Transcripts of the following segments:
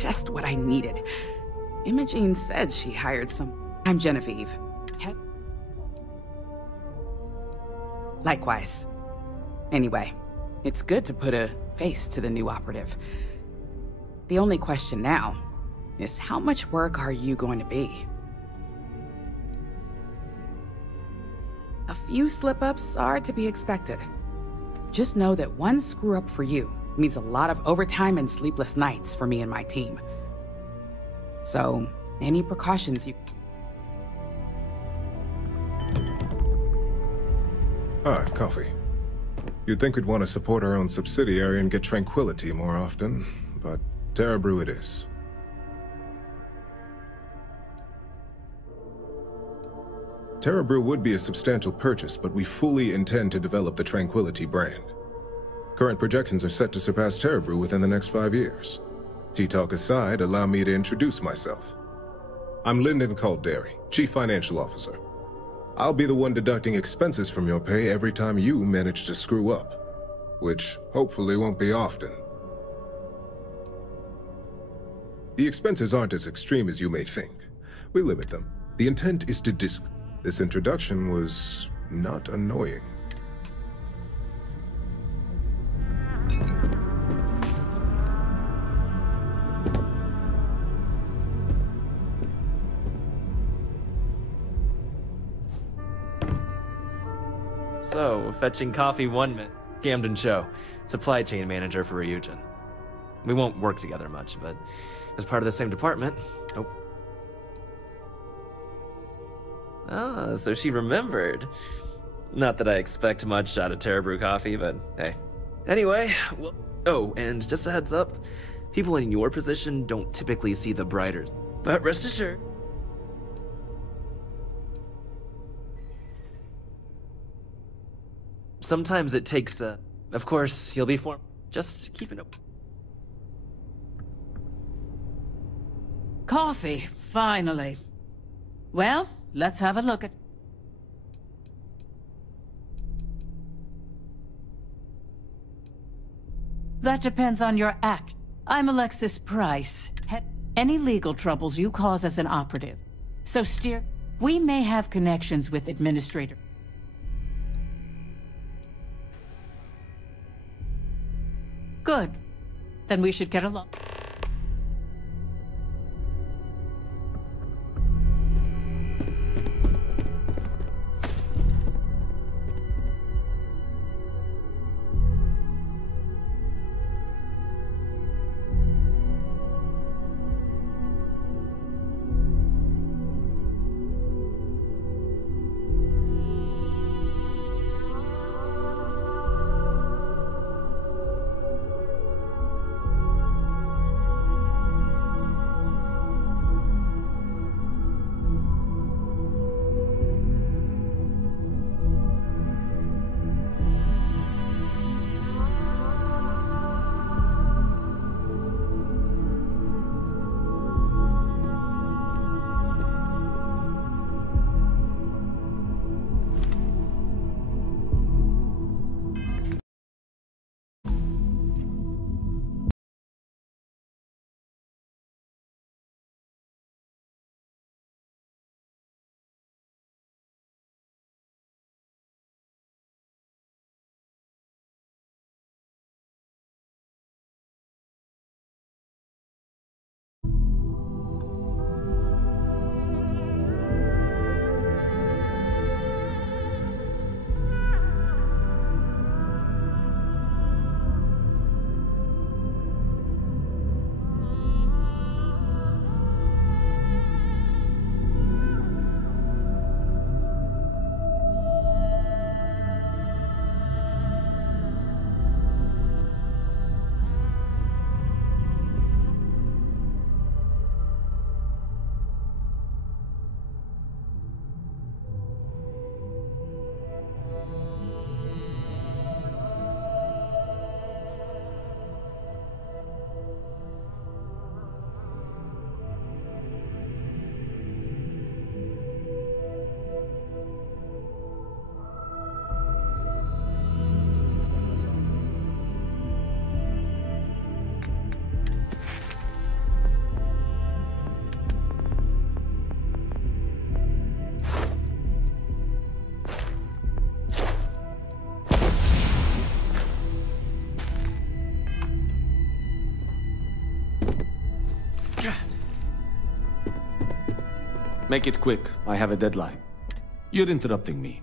just what I needed. Imogene said she hired some... I'm Genevieve. Likewise. Anyway, it's good to put a face to the new operative. The only question now is how much work are you going to be? A few slip-ups are to be expected. Just know that one screw-up for you means a lot of overtime and sleepless nights for me and my team. So, any precautions you... Ah, coffee. You'd think we'd want to support our own subsidiary and get tranquility more often, but Terra Brew it is. Terra Brew would be a substantial purchase, but we fully intend to develop the Tranquility brand. Current projections are set to surpass Terra Brew within the next 5 years. Tea talk aside, allow me to introduce myself. I'm Lyndon Calderi, Chief Financial Officer. I'll be the one deducting expenses from your pay every time you manage to screw up, which hopefully won't be often. The expenses aren't as extreme as you may think. We limit them. The intent is to This introduction was not annoying. So, fetching coffee 1 minute. Camden Cho, supply chain manager for Ryujin. We won't work together much, but as part of the same department. Oh. Ah, so she remembered. Not that I expect much out of Terra Brew coffee, but hey. Anyway, well, oh, and just a heads up, people in your position don't typically see the brighter. But rest assured. Sometimes it takes, of course, you'll be just keep it up. Coffee, finally. Well, let's have a look at... That depends on your act. I'm Alexis Price. Any legal troubles you cause as an operative. So steer... We may have connections with administrator. Good. Then we should get along. Make it quick. I have a deadline. You're interrupting me.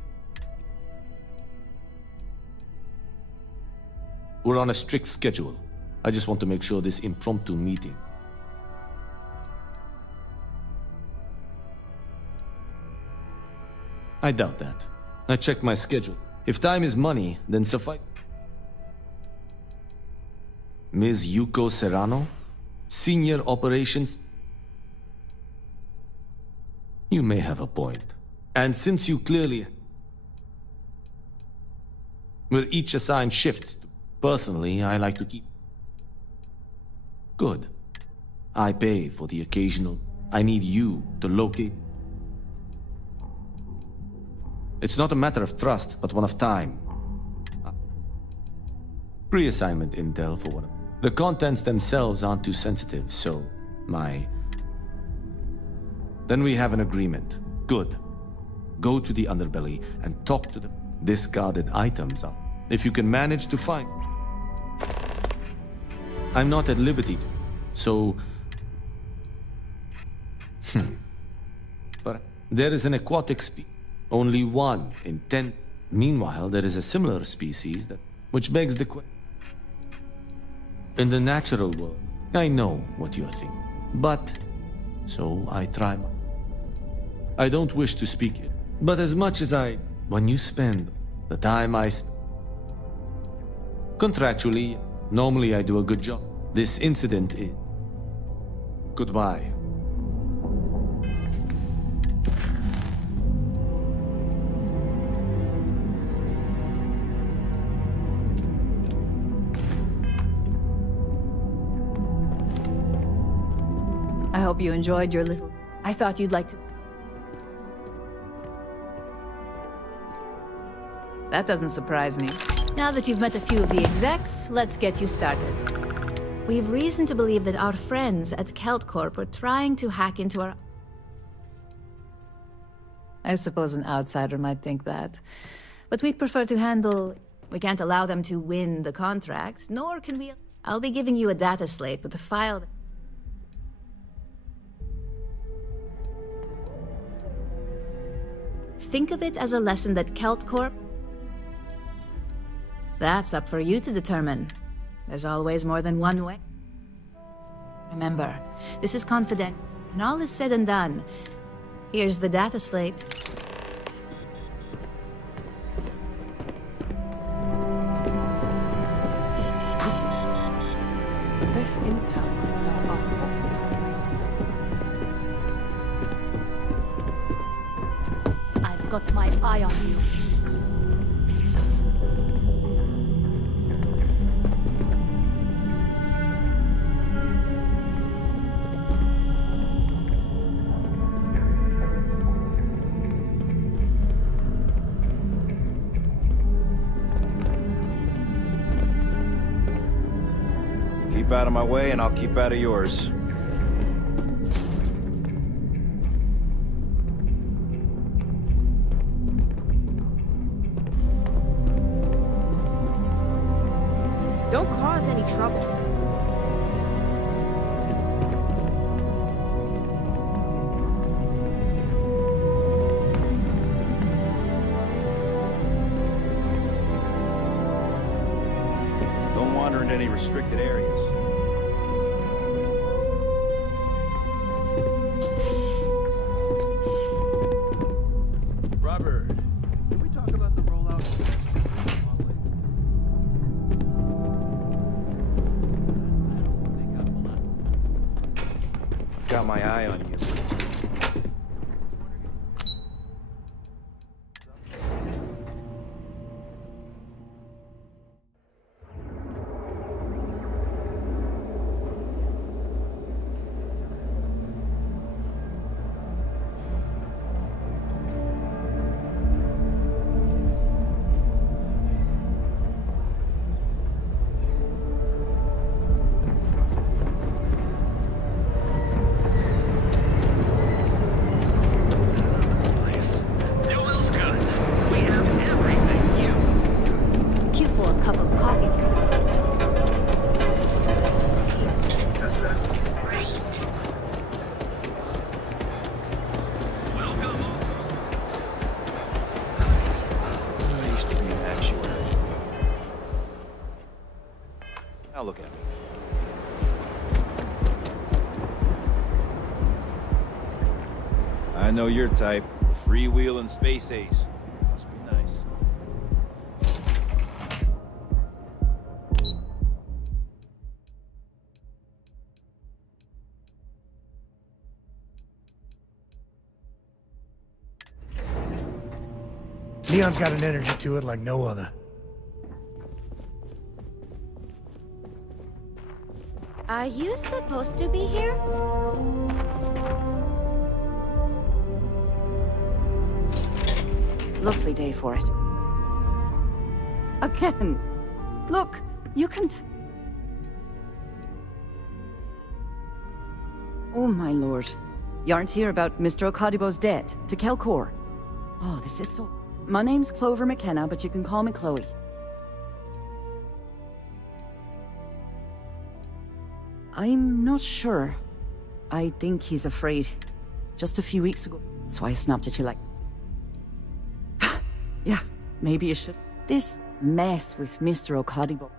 We're on a strict schedule. I just want to make sure this impromptu meeting. I doubt that. I checked my schedule. If time is money, then suffice. Ms. Yuko Serrano? Senior Operations? You may have a point. And since you clearly... We're each assigned shifts. Personally, I like to keep... Good. I pay for the occasional... I need you to locate... It's not a matter of trust, but one of time. Pre-assignment intel for one. The contents themselves aren't too sensitive, so... Then we have an agreement. Good. Go to the underbelly and talk to the discarded items up. If you can manage to find... I'm not at liberty to, so... But there is an aquatic species. Only 1 in 10. Meanwhile, there is a similar species that... Which begs the question... In the natural world, I know what you're thinking. But... So I try my... I don't wish to speak it. But as much as I... When you spend the time I... Contractually, normally I do a good job. This incident is... Goodbye. I hope you enjoyed your little... I thought you'd like to... That doesn't surprise me. Now that you've met a few of the execs, let's get you started. We've reason to believe that our friends at Kelt Corp are trying to hack into our... I suppose an outsider might think that. But we'd prefer to handle... We can't allow them to win the contract, nor can we... I'll be giving you a data slate with a file... Think of it as a lesson that Kelt Corp... That's up for you to determine. There's always more than one way. Remember, this is confidential. When all is said and done, here's the data slate. This intel... I've got my eye on you. Keep out of my way and I'll keep out of yours. Don't cause any trouble. Don't wander into any restricted areas. Robert, can we talk about the rollout? Got my eye on you. Now look at me. I know your type. Freewheeling space ace. Must be nice. Leon's got an energy to it like no other. Are you supposed to be here? Lovely day for it. Again. Look, you can oh my lord. You aren't here about Mr. Okadibo's debt to Kelcor. Oh, this is so... My name's Clover McKenna, but you can call me Chloe. I'm not sure. I think he's afraid. Just a few weeks ago. That's why I snapped at you like... Yeah, maybe you should. This mess with Mr. Okadibo.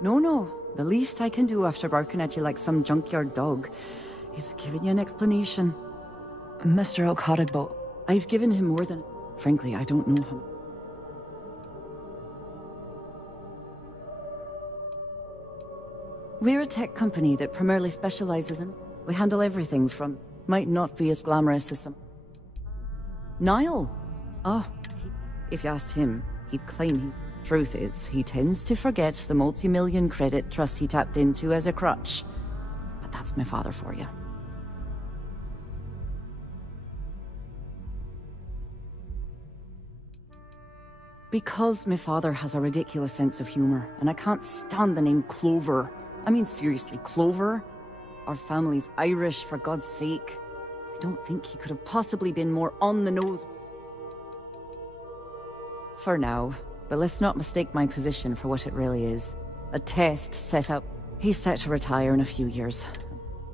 No. The least I can do after barking at you like some junkyard dog is giving you an explanation. Mr. Okadibo, I've given him more than... Frankly, I don't know how... We're a tech company that primarily specializes in... We handle everything from... Might not be as glamorous as some... Niall! Oh, if you asked him, he'd claim he... Truth is, he tends to forget the multi-million credit trust he tapped into as a crutch. But that's my father for you. Because my father has a ridiculous sense of humor, and I can't stand the name Clover. I mean, seriously, Clover? Our family's Irish, for God's sake. I don't think he could have possibly been more on the nose. For now. But let's not mistake my position for what it really is. A test set up. He's set to retire in a few years.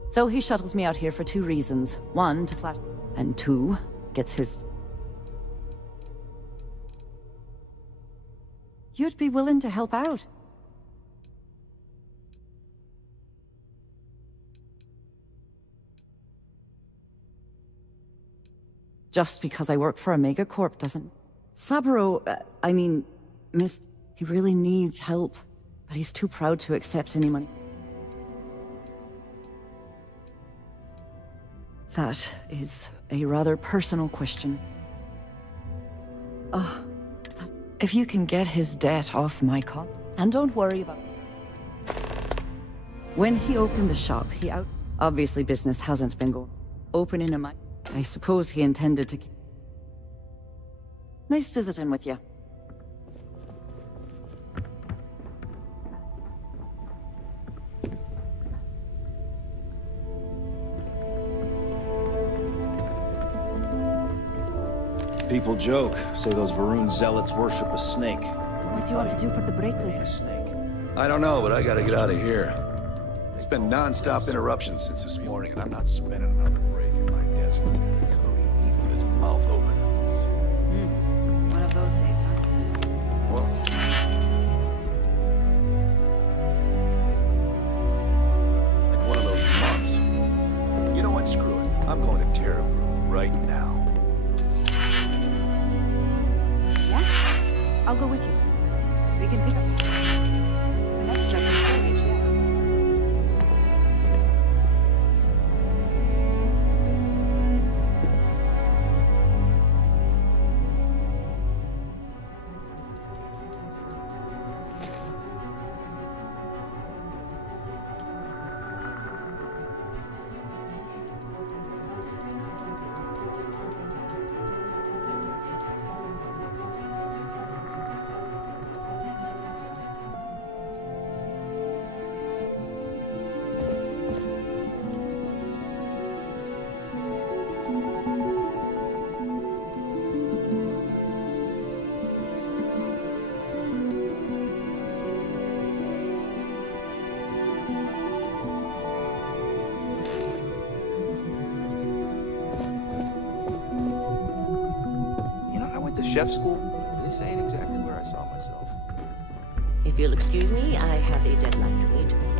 So he shuttles me out here for two reasons. One, to flash... And two, gets his... You'd be willing to help out. Just because I work for a megacorp doesn't... Saburo, I mean... he really needs help, but he's too proud to accept any money. That is a rather personal question. Oh, if you can get his debt off my con... And don't worry about it. When he opened the shop, Obviously business hasn't been going. Opening a mic. I suppose he intended to... Nice visiting with you. People joke, say those Varun zealots worship a snake. What do you want to do for the break later? A snake. I don't know, but I gotta get out of here. It's been non-stop interruptions since this morning, and I'm not spending another break at my desk listening to Cody eat with his mouth open. One of those days, huh? Well, like one of those months. You know what? Screw it. I'm going to Terrabrew right now. I'll go with you. We can pick up the next check if she asks. chef school? This ain't exactly where I saw myself. If you'll excuse me, I have a deadline to meet.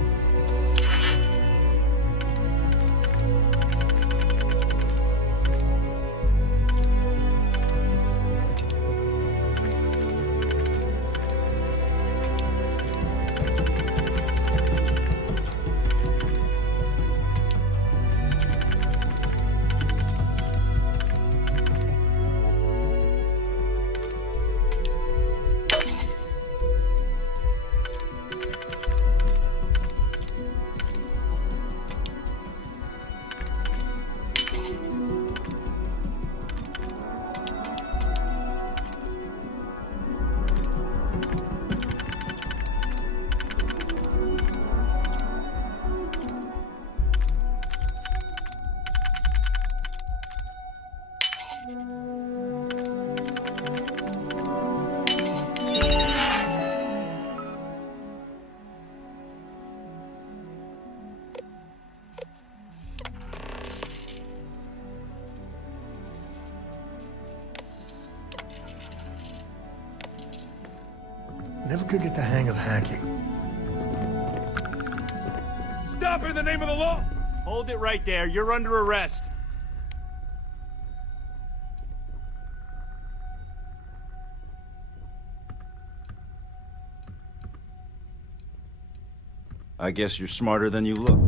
Never could get the hang of hacking. Stop in the name of the law! Hold it right there. You're under arrest. I guess you're smarter than you look.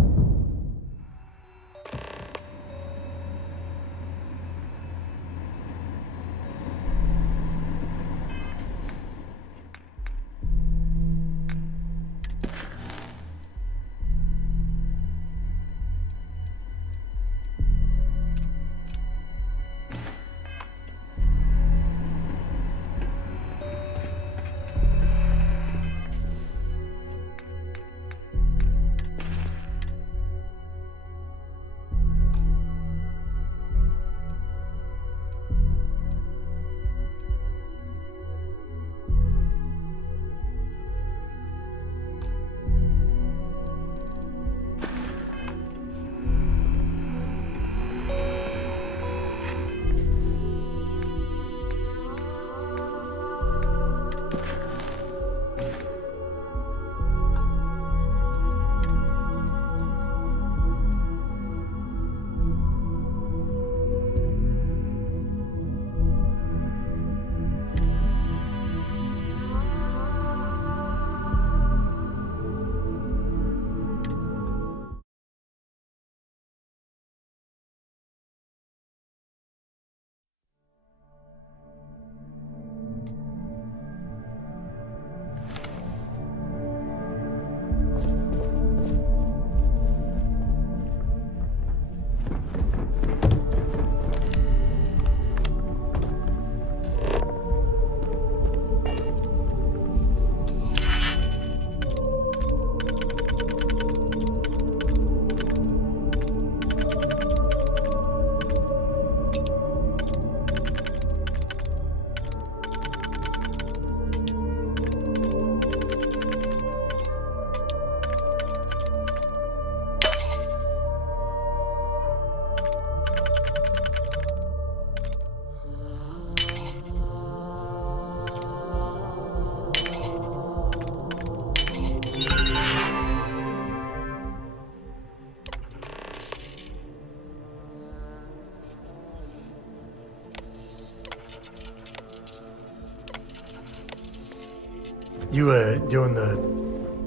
You, doing the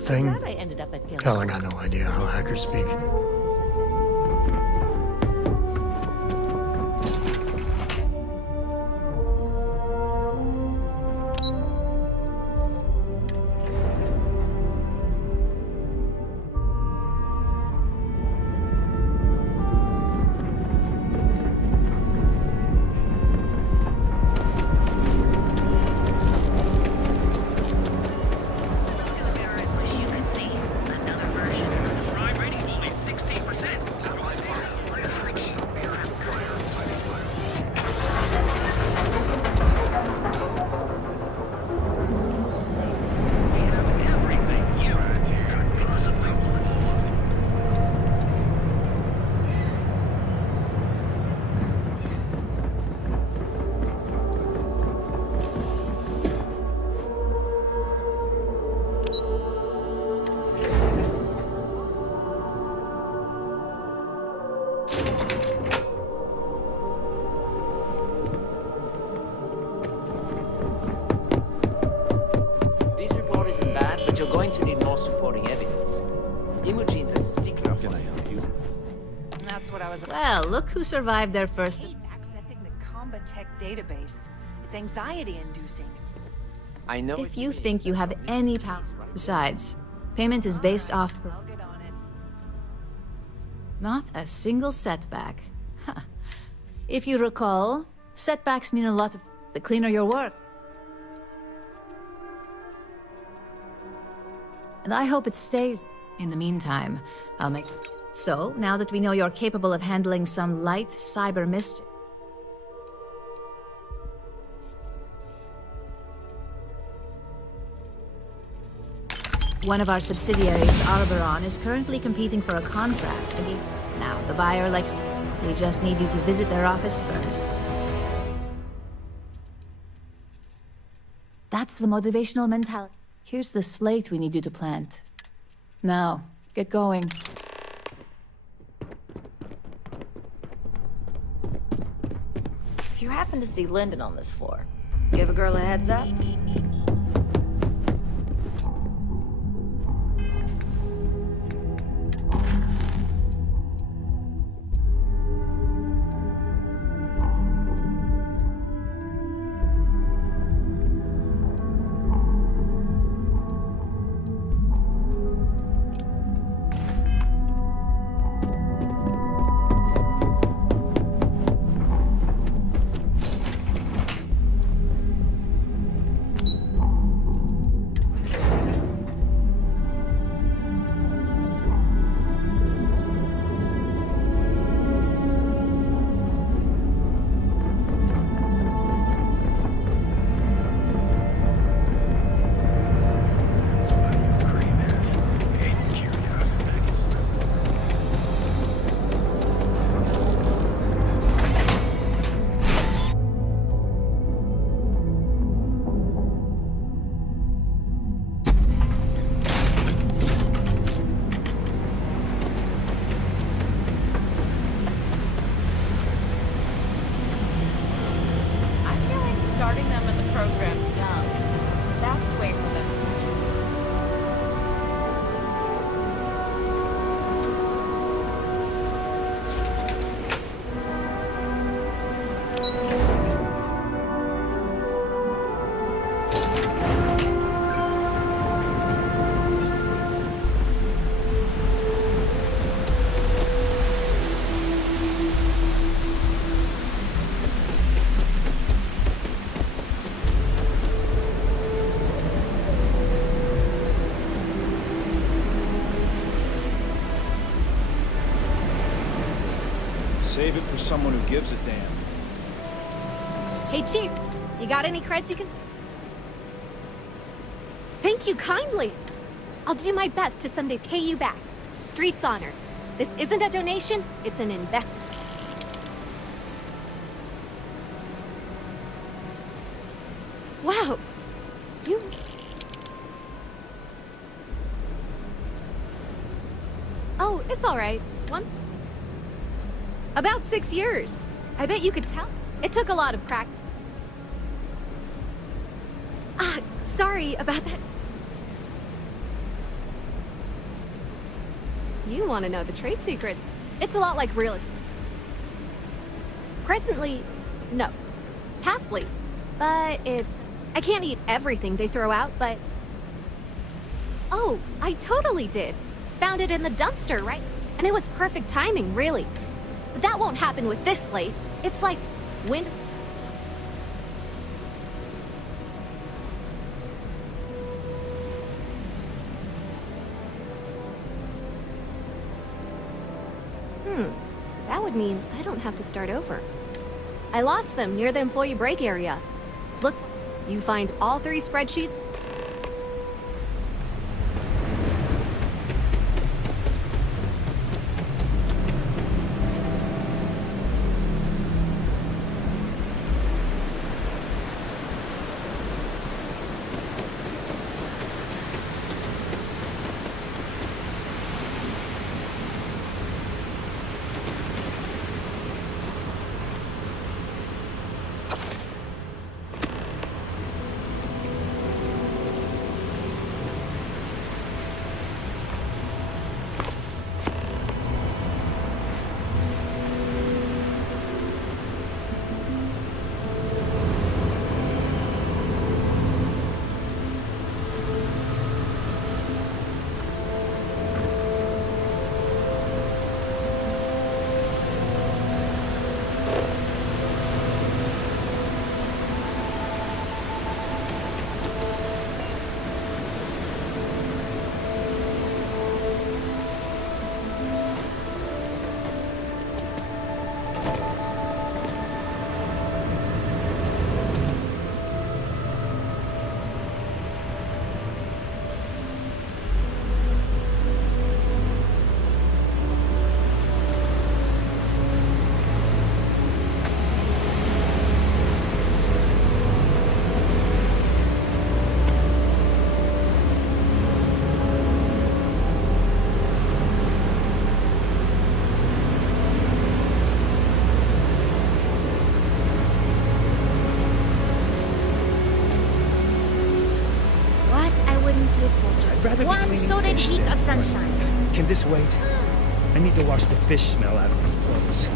thing? I'm glad I ended up at Gilligan. Hell, I got no idea how hackers speak. Prime rating only 16 was... Well, look who survived their first... Accessing the Combat Tech database. It's anxiety-inducing. I know If you think you have any power... Besides, payment is based off... I'll get on it. Not a single setback. Huh. If you recall, setbacks mean a lot of... The cleaner your work. And I hope it stays. In the meantime, I'll make... So, now that we know you're capable of handling some light cyber mischief... One of our subsidiaries, Arboron, is currently competing for a contract. Now, the buyer likes to... We just need you to visit their office first. That's the motivational mentality. Here's the slate we need you to plant. Now, get going. If you happen to see Lyndon on this floor, give a girl a heads up. Save it for someone who gives a damn. Hey, Chief, you got any creds you can... Thank you kindly. I'll do my best to someday pay you back. Street's honor. This isn't a donation, it's an investment. Wow. You... Oh, it's all right. Once... About 6 years. I bet you could tell. It took a lot of practice. Ah, sorry about that. You want to know the trade secrets. It's a lot like real estate. Presently, no. Pastly. But it's... I can't eat everything they throw out, but... Oh, I totally did. Found it in the dumpster, right? And it was perfect timing, really. But that won't happen with this slate. It's like... when... That would mean I don't have to start over. I lost them near the employee break area. Look, you find all 3 spreadsheets. rather be One cleaning sordid fish heat than of sunshine. Can this wait? I need to wash the fish smell out of my clothes.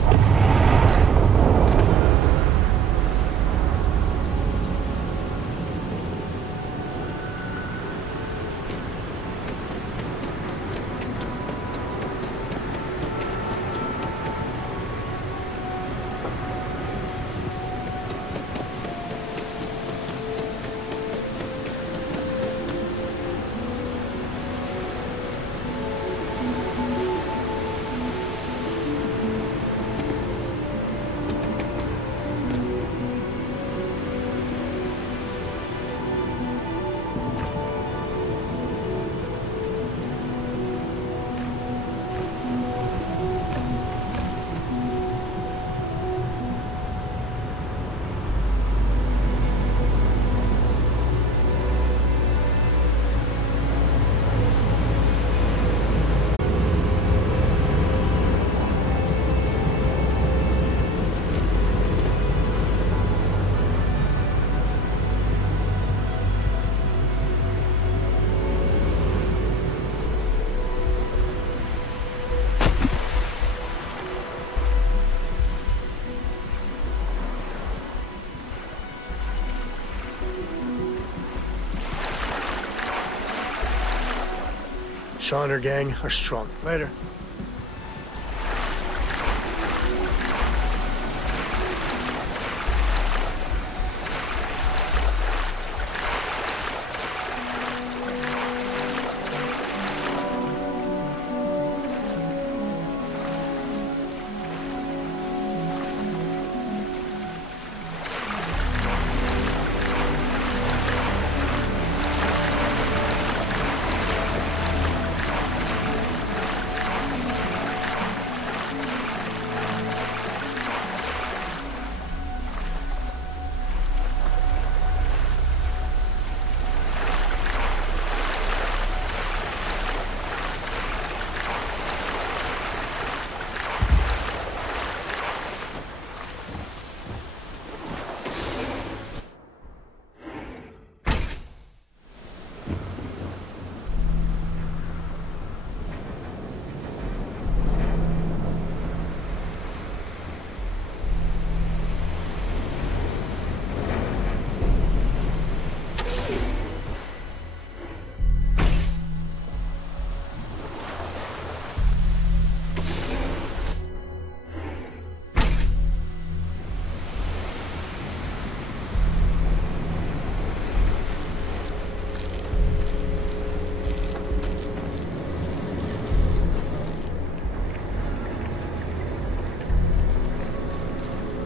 Shaw and her gang are strong. Later.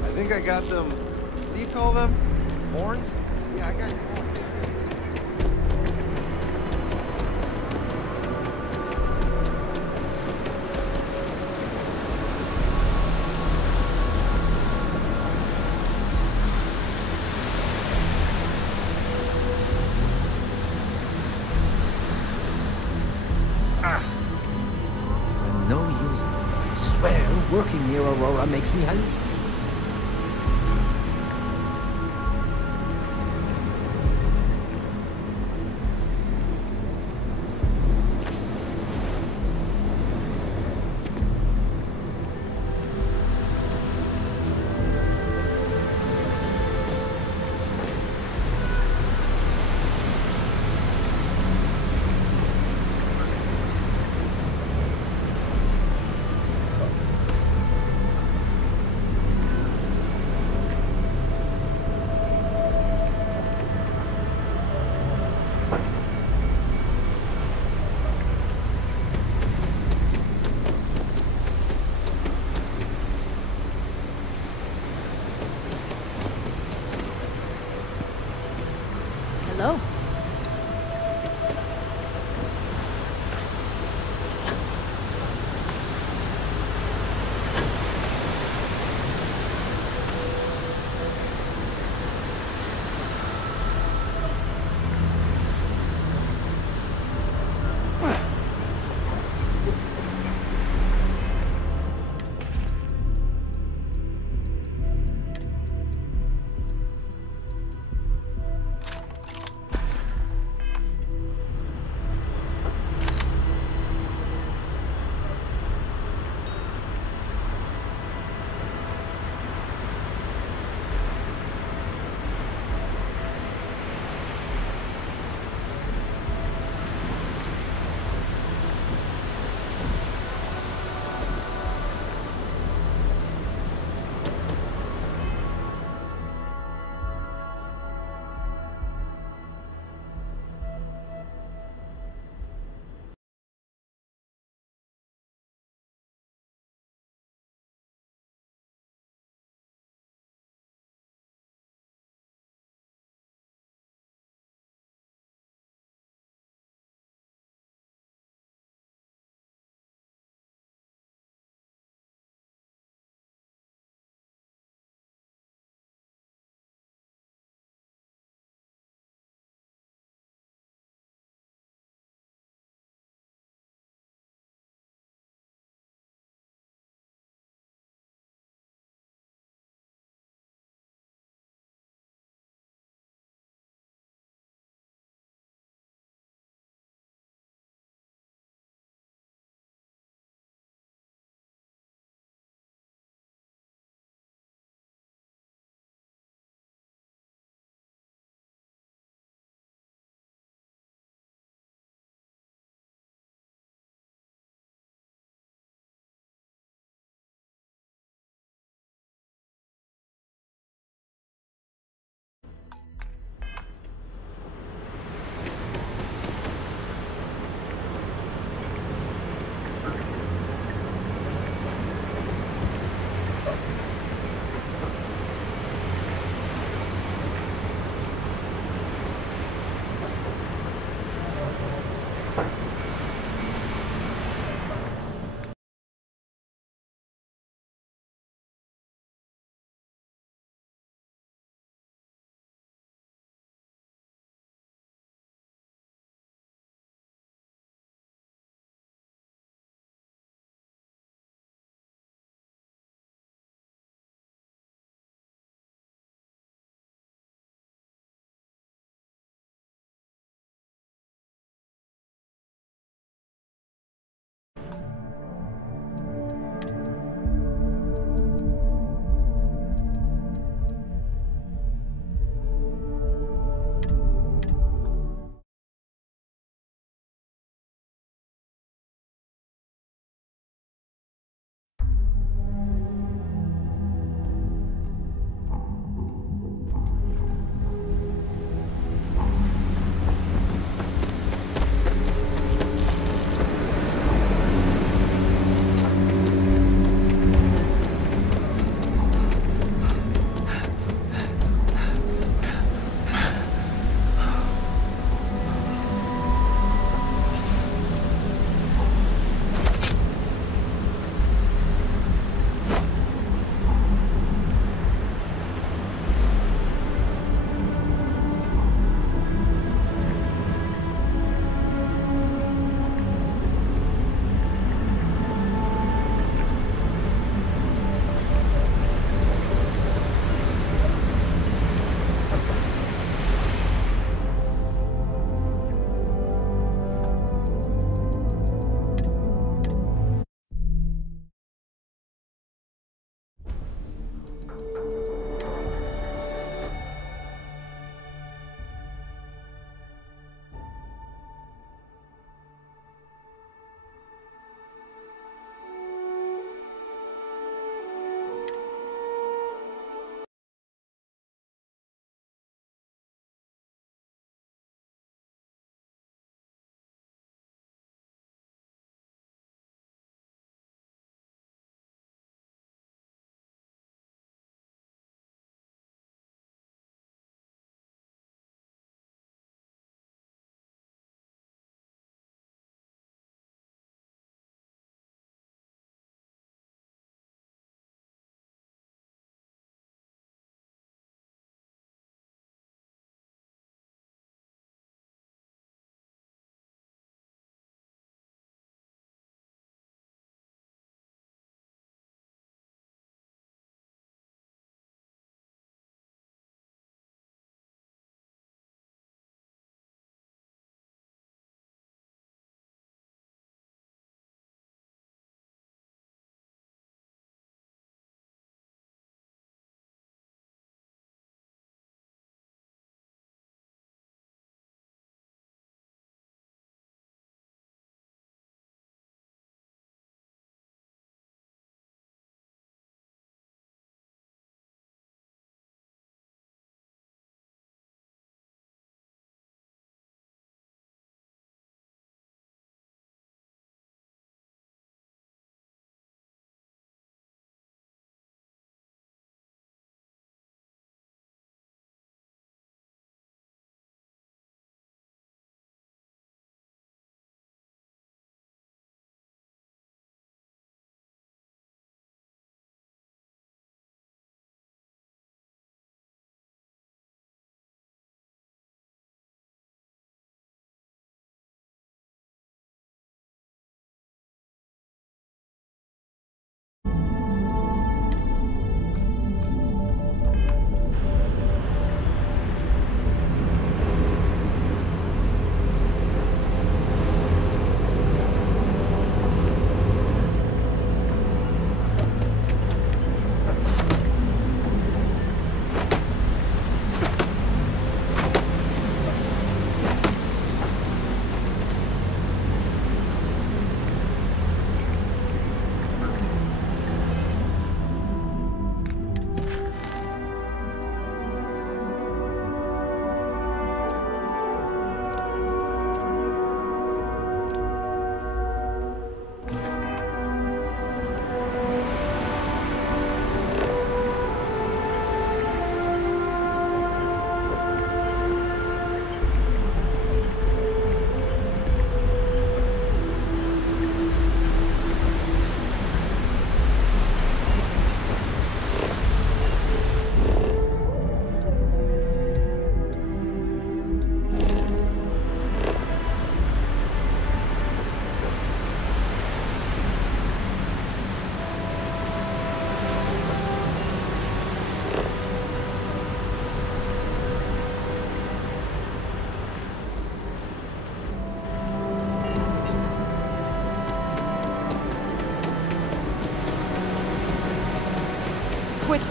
I think I got them. What do you call them? Horns? Yeah, I got horns. No use. I swear, working near Aurora makes me hallucinate. Hello.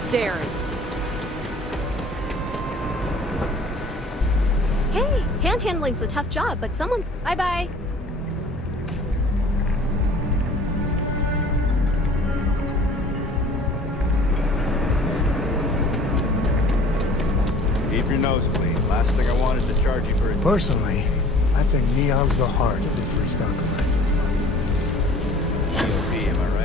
staring. Hey, panhandling's a tough job, but someone's... Bye-bye. Keep your nose clean. Last thing I want is to charge you for it. Personally, I think Neon's the heart of the Freestyle Collective. am I right?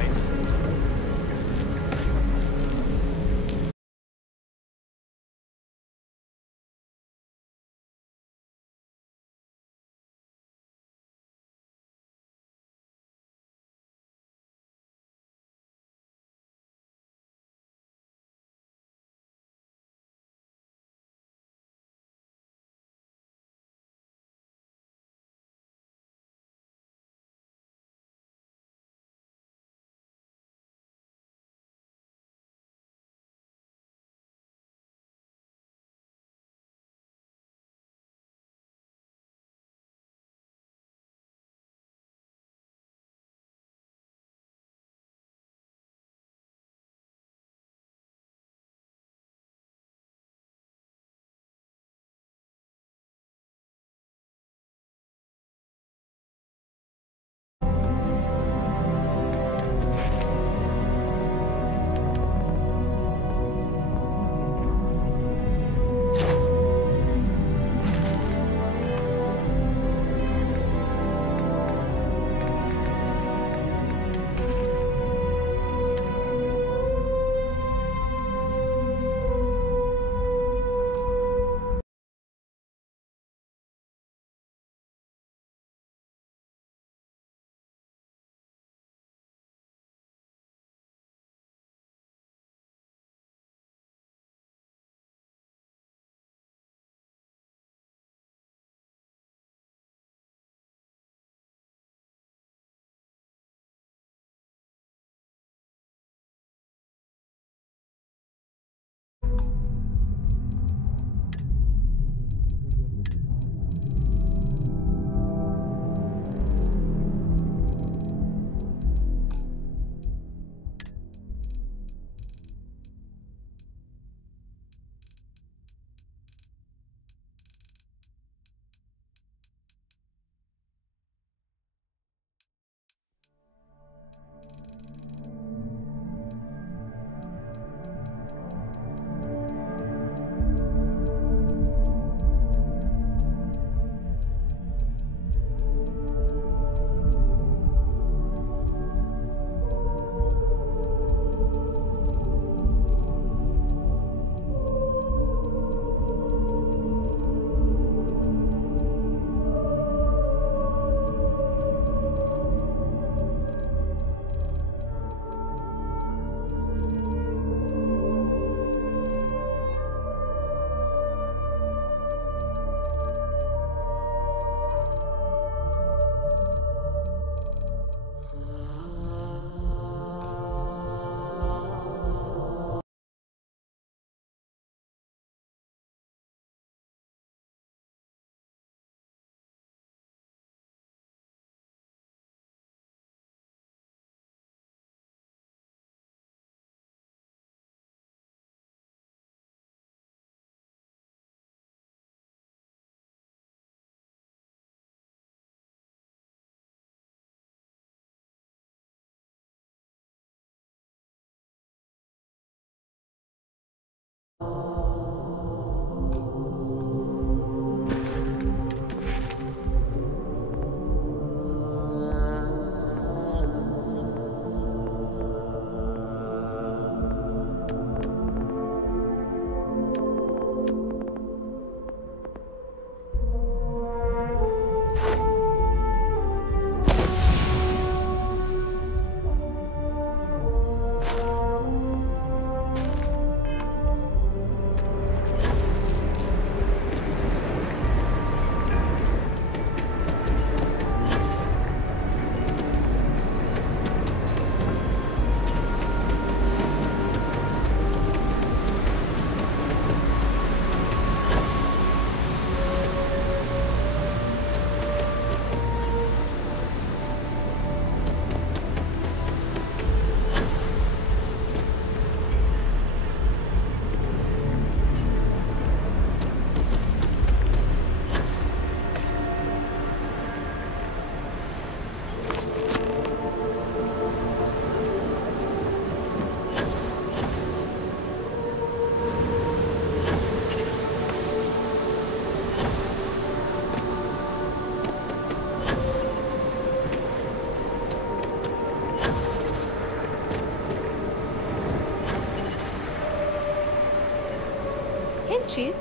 in, Chief.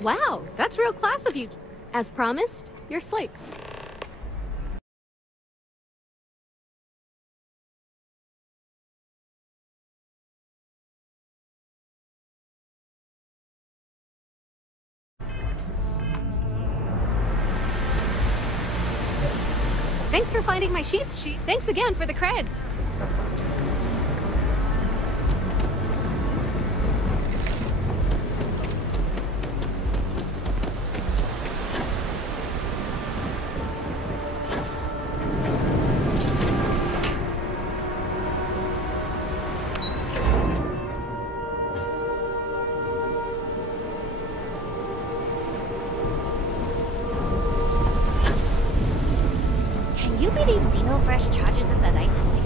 Wow, that's real class of you. As promised, your slate. Thanks for finding my sheets, Chief. Thanks again for the creds. Fresh charges as a licensing.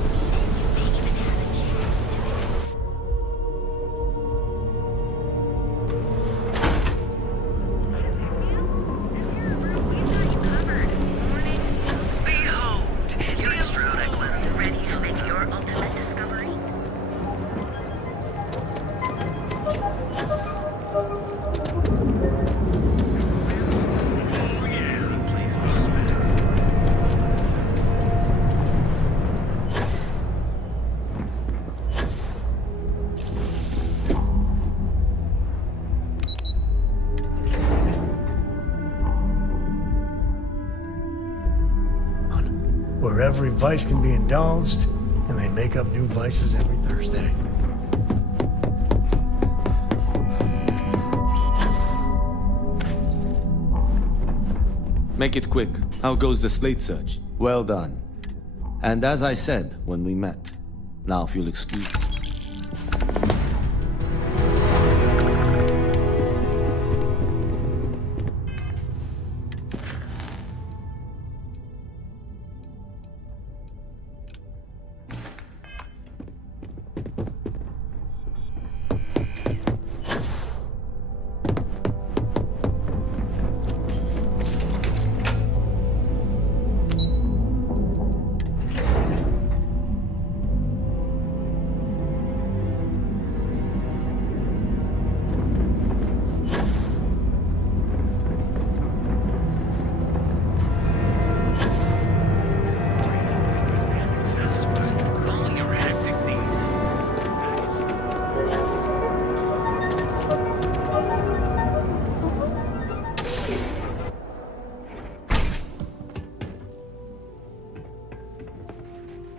Where every vice can be indulged, and they make up new vices every Thursday. Make it quick. How goes the slate search? Well done. And as I said when we met, now if you'll excuse me.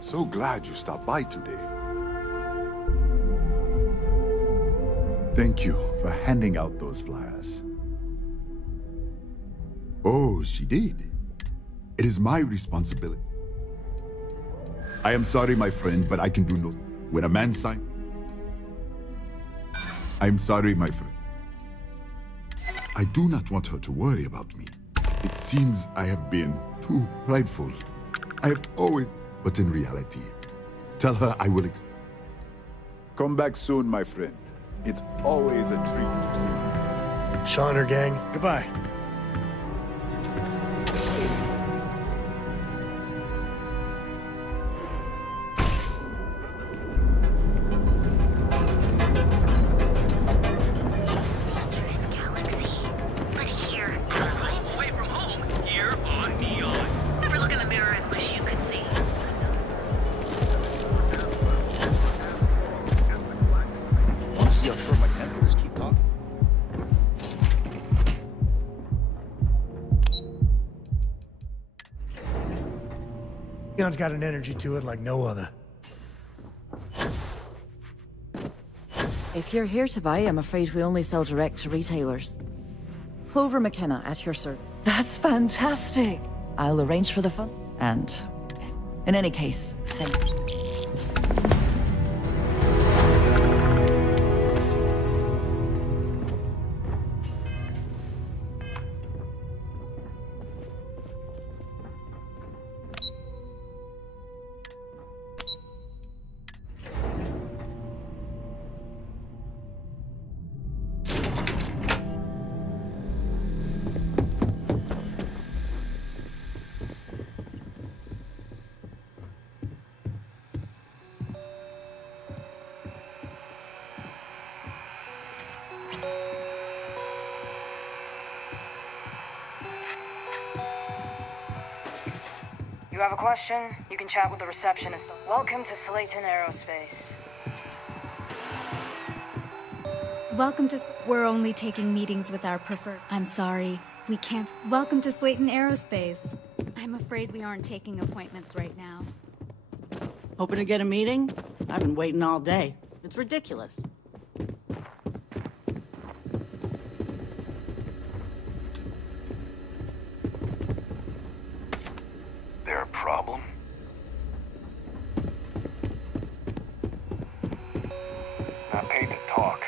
So glad you stopped by today. Thank you for handing out those flyers. Oh, she did. It is my responsibility. I am sorry, my friend, but I can do no. When a man signs... I'm sorry, my friend. I do not want her to worry about me. It seems I have been too prideful. I have always... But in reality, tell her I will... Come back soon, my friend. It's always a treat to see you. Sean or gang, goodbye. Neon's got an energy to it like no other. If you're here to buy, I'm afraid we only sell direct to retailers. Clover McKenna at your service. That's fantastic. I'll arrange for the fun. And in any case, thank you. you have a question, you can chat with the receptionist. Welcome to Slayton Aerospace. Welcome to... We're only taking meetings with our preferred... I'm sorry, we can't... Welcome to Slayton Aerospace. I'm afraid we aren't taking appointments right now. Hoping to get a meeting? I've been waiting all day. It's ridiculous. There a problem? Not paid to talk.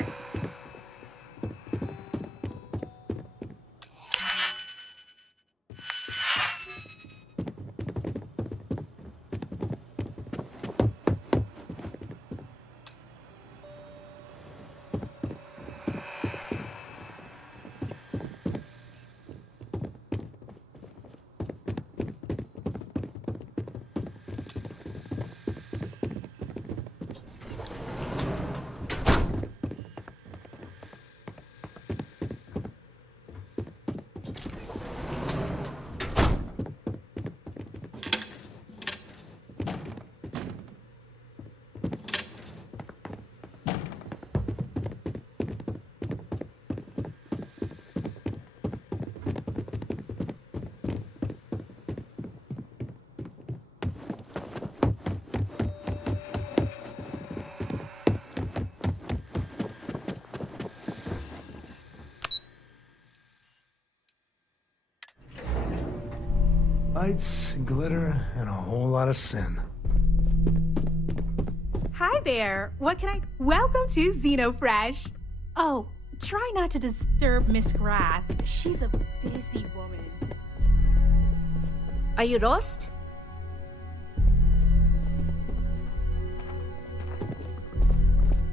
Lights, glitter, and a whole lot of sin. Hi there. What can I... Welcome to Xenofresh. Oh, try not to disturb Miss Grath. She's a busy woman. Are you lost?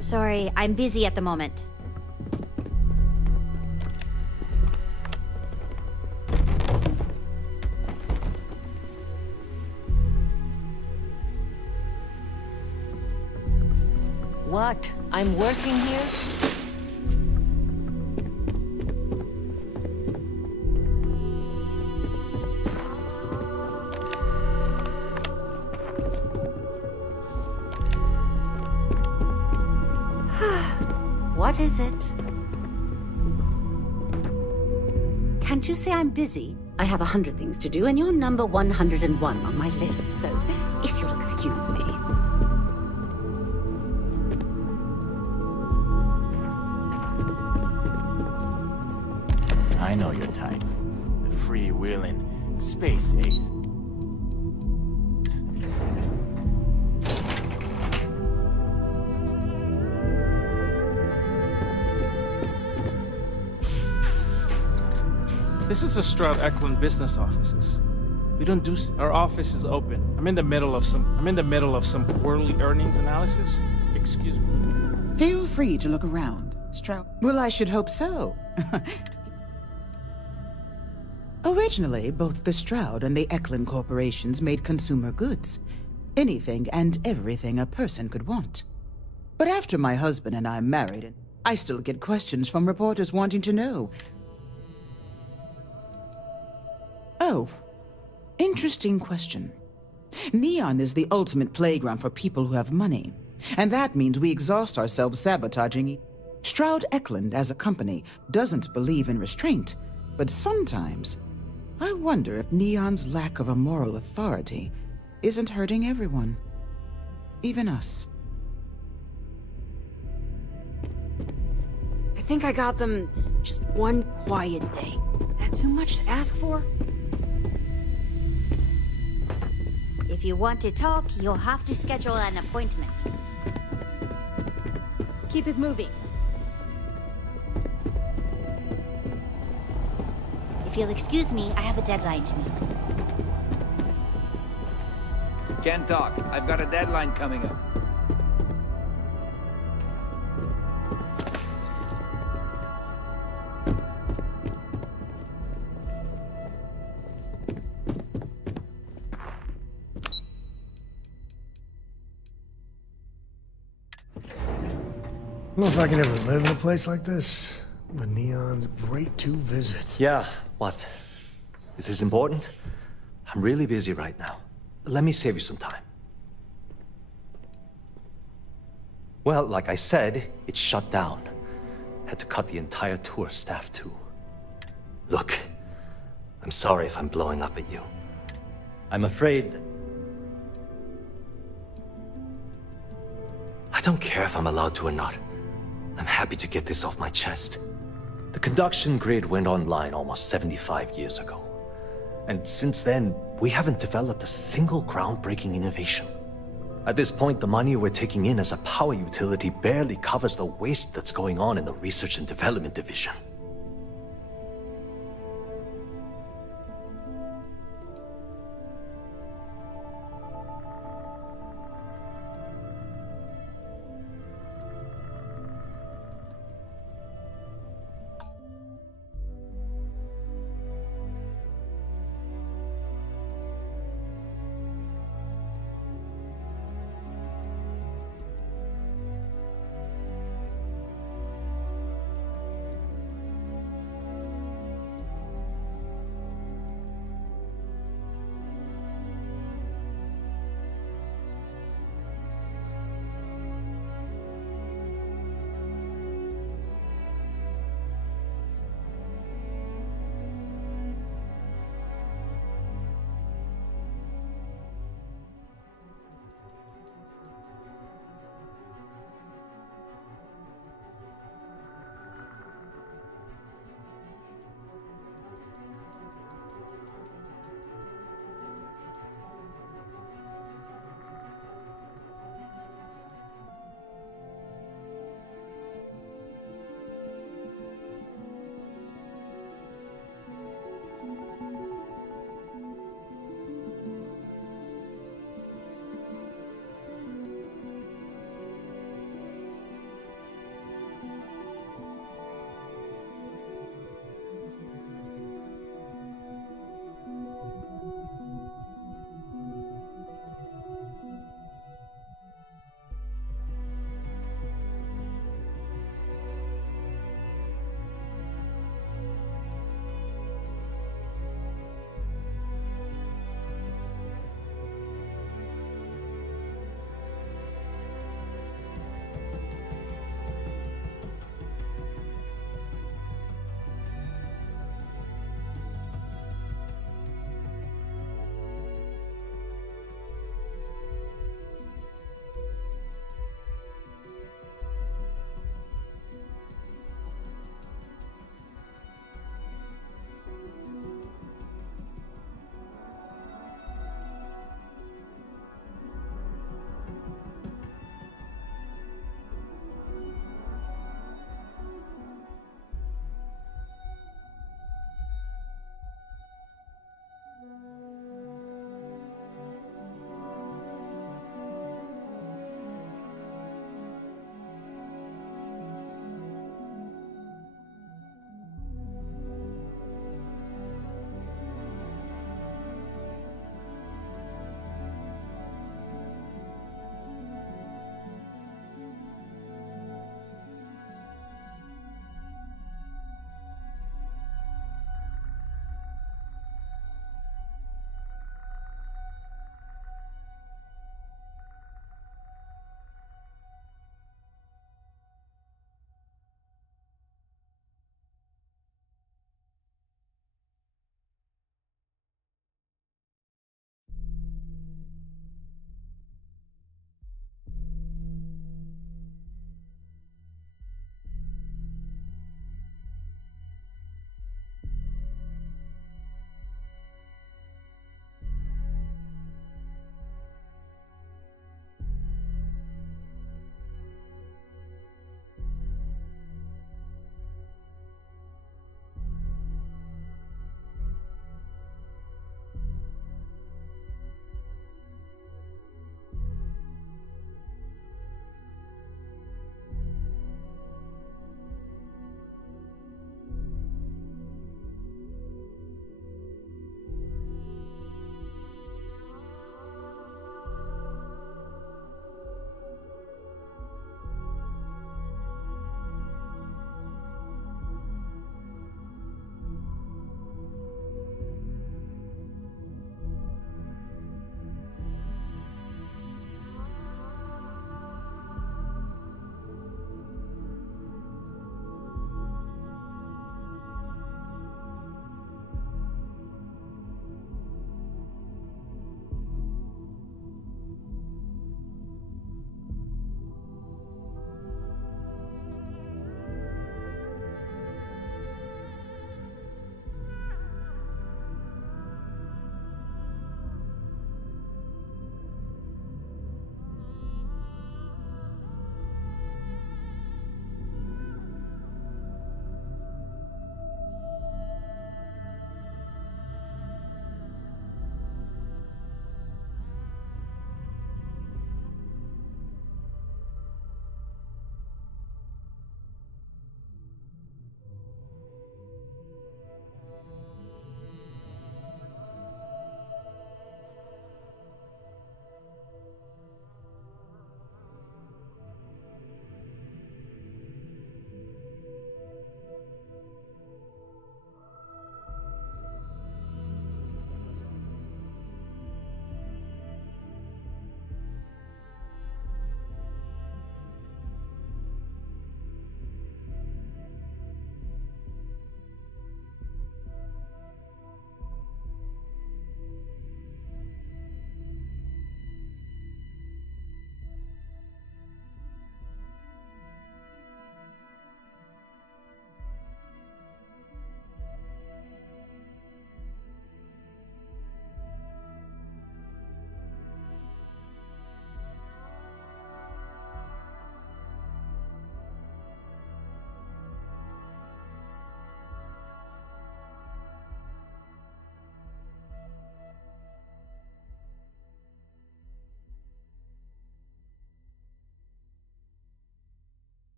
Sorry, I'm busy at the moment. What? I'm working here? What is it? Can't you say I'm busy? I have 100 things to do, and you're number 101 on my list, so if you'll excuse me. I know your type. The free-wheeling space ace. This is the Stroud Eklund business offices. We don't do... Our office is open. I'm in the middle of some quarterly earnings analysis. Excuse me. Feel free to look around, Stroud. Well, I should hope so. Originally, both the Stroud and the Eklund corporations made consumer goods. Anything and everything a person could want. But after my husband and I married, I still get questions from reporters wanting to know. Oh, interesting question. Neon is the ultimate playground for people who have money. And that means we exhaust ourselves sabotaging it. Stroud Eklund, as a company, doesn't believe in restraint. But sometimes, I wonder if Neon's lack of a moral authority isn't hurting everyone. Even us. I think I got them just one quiet day. That too much to ask for? If you want to talk, you'll have to schedule an appointment. Keep it moving. If you'll excuse me, I have a deadline to meet. Can't talk. I've got a deadline coming up. I don't know if I can ever live in a place like this, but Neon's great to visit. Yeah, what? Is this important? I'm really busy right now. let me save you some time. Well, like I said, it's shut down. Had to cut the entire tour staff too. Look, I'm sorry if I'm blowing up at you. I'm afraid... I don't care if I'm allowed to or not. I'm happy to get this off my chest. The conduction grid went online almost 75 years ago. And since then, we haven't developed a single groundbreaking innovation. At this point, the money we're taking in as a power utility barely covers the waste that's going on in the research and development division.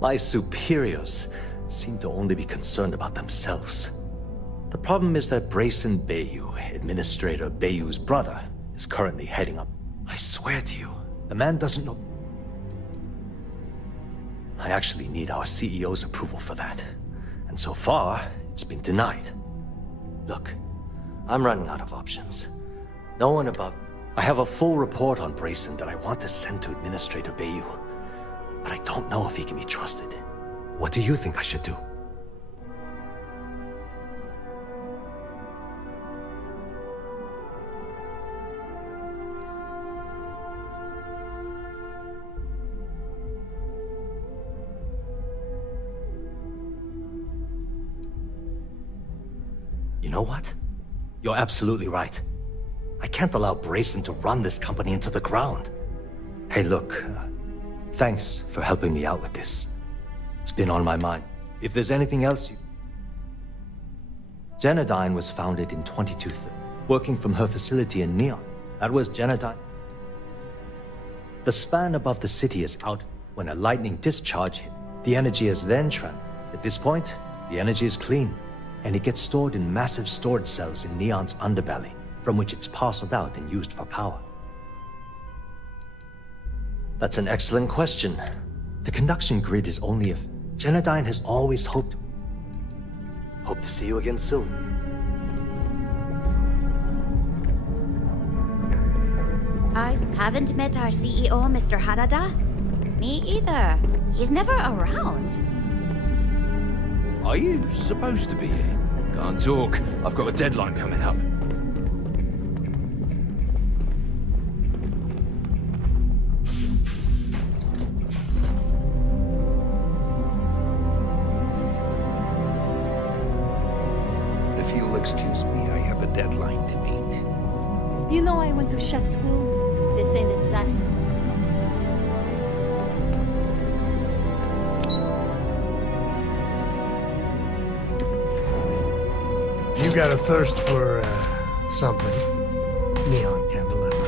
My superiors seem to only be concerned about themselves. The problem is that Brayson Bayou, Administrator Bayou's brother, is currently heading up. I swear to you, the man doesn't know. I actually need our CEO's approval for that. And so far, it's been denied. Look, I'm running out of options. No one above. I have a full report on Brayson that I want to send to Administrator Bayou. But I don't know if he can be trusted. What do you think I should do? You know what? You're absolutely right. I can't allow Brayson to run this company into the ground. Hey, look, thanks for helping me out with this. It's been on my mind. If there's anything else you... Genodyne was founded in 2230, working from her facility in Neon. That was Genodyne. The span above the city is out when a lightning discharge hit. The energy is then trapped. At this point, the energy is clean, and it gets stored in massive storage cells in Neon's underbelly, from which it's parceled out and used for power. That's an excellent question. The conduction grid is only if Genodyne has always hoped. Hope to see you again soon. I haven't met our CEO, Mr. Harada. Me either. He's never around. Are you supposed to be here? Can't talk. I've got a deadline coming up. If you'll excuse me, I have a deadline to meet. You know I went to chef school. This ain't exactly what I saw. If you got a thirst for, something, Neon can deliver.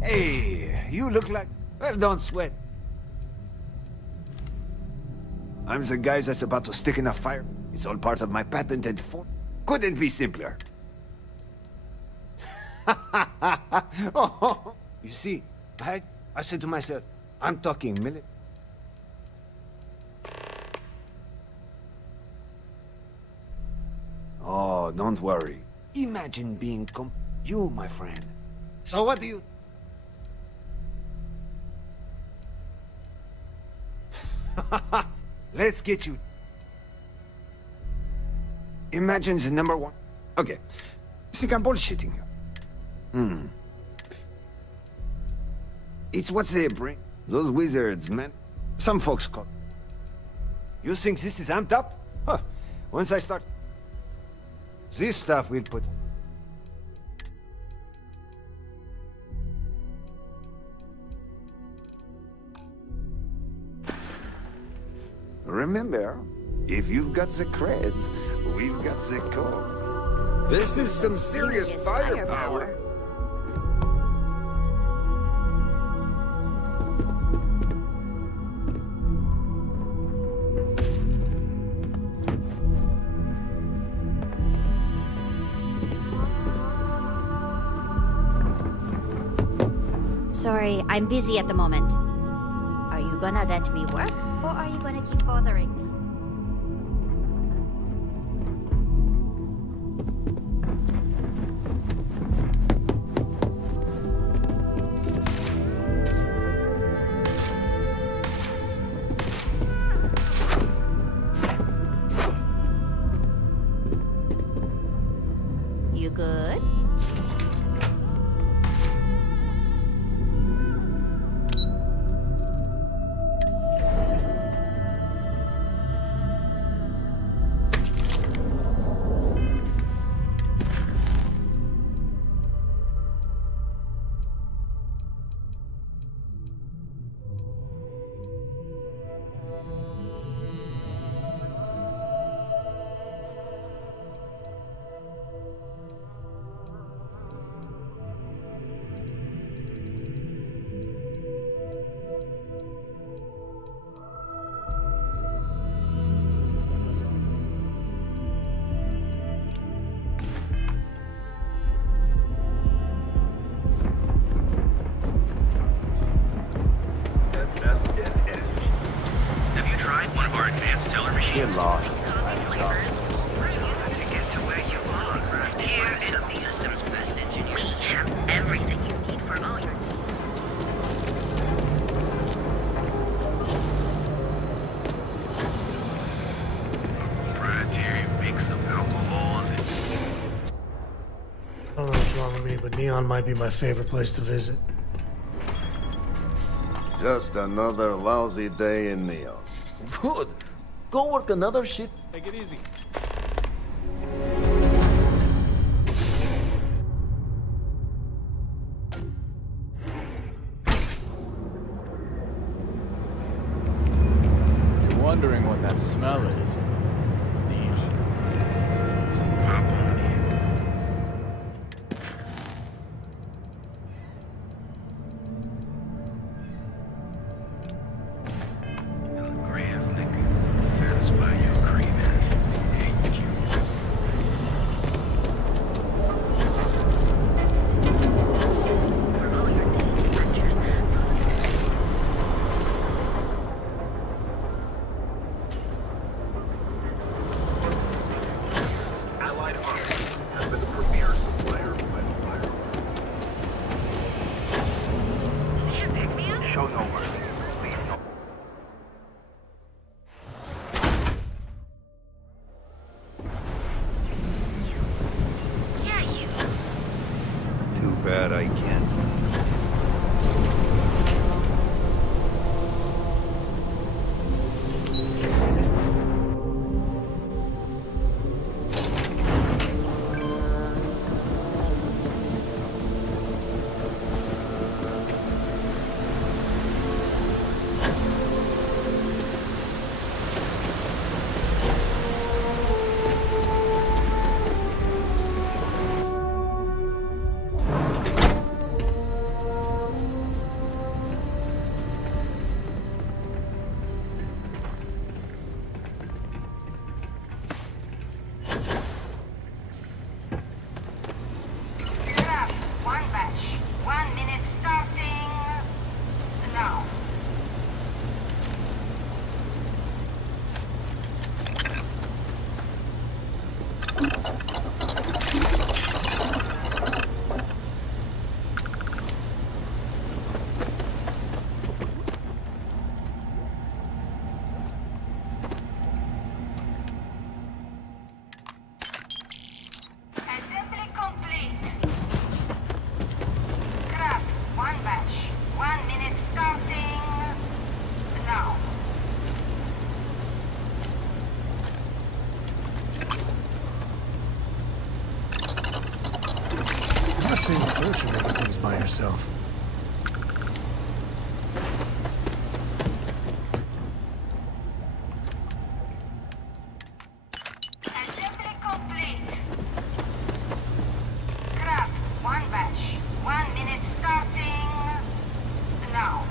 Hey, you look like... Well, don't sweat. I'm the guy that's about to stick in a fire. It's all part of my patented form. Couldn't be simpler. Oh, you see, I said to myself, I'm talking military. Oh, don't worry. Imagine being you, my friend. So what do you... Let's get you... Imagine the number one... Okay. You think I'm bullshitting you? It's what they bring. Those wizards, man. Some folks call... You think this is amped up? Huh. Once I start... This stuff we'll put... Remember, if you've got the creds, we've got the core. This is some serious firepower. Sorry, I'm busy at the moment. Are you gonna let me work, or are you gonna keep bothering me? You good? Get lost. Everything you need for all your proprietary mix of alcohols and... I don't know what's wrong with me, but Neon might be my favorite place to visit. Just another lousy day in Neon. Good. Go work another shift. Take it easy. Wondering what that smell is. It's neon. Bad I can't. Save a fortune making things by yourself. assembly complete. Craft one batch. 1 minute starting now.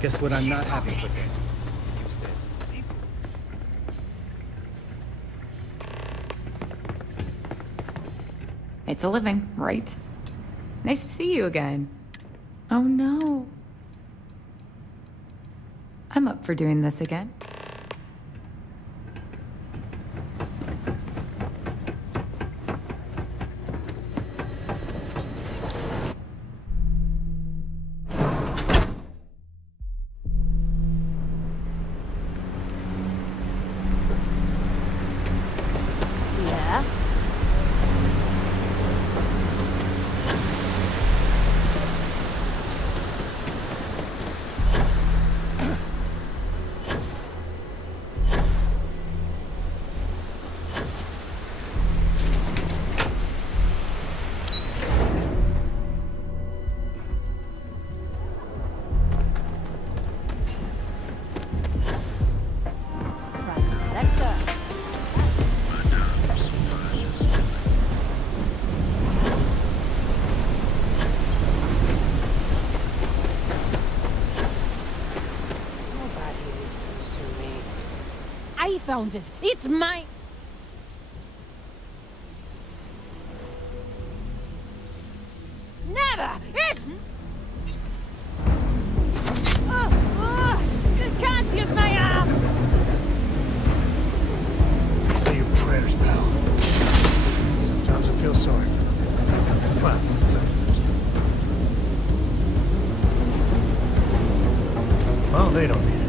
Guess what I'm not having for dinner? It's a living, right? Nice to see you again. Oh no. I'm up for doing this again. Yeah? Private sector. I found it. It's mine. Never! It's... You can't use my arm! Say your prayers, pal. Sometimes I feel sorry for them. Well, sometimes. Well, they don't need it.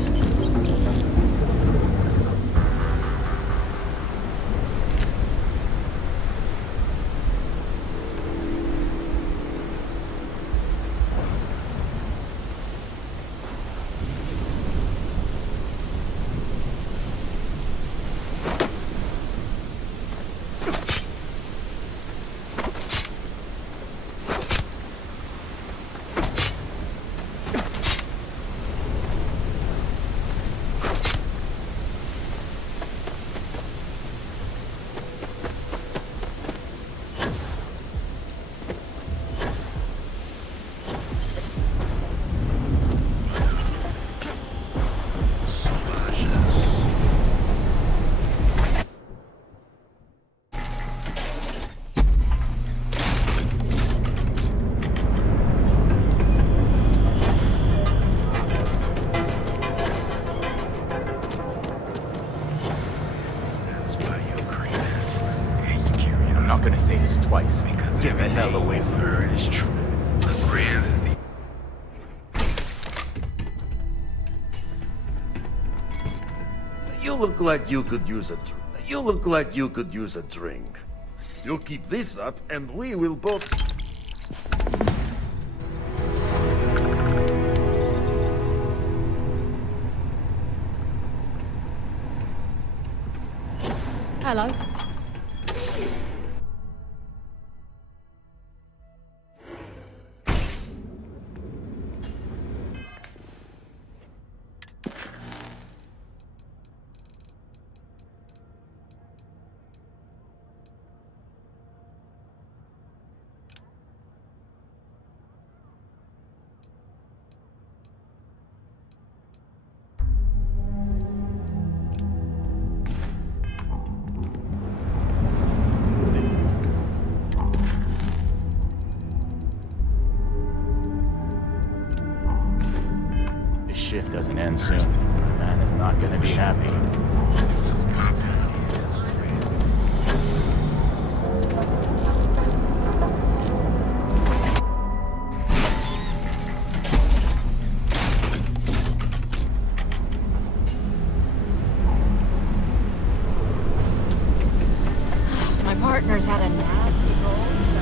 Twice. Get the hell away from her. You look like you could use a drink. You keep this up and we will both... Hello. Shift doesn't end soon. My man is not gonna be happy. My partner's had a nasty cold, so...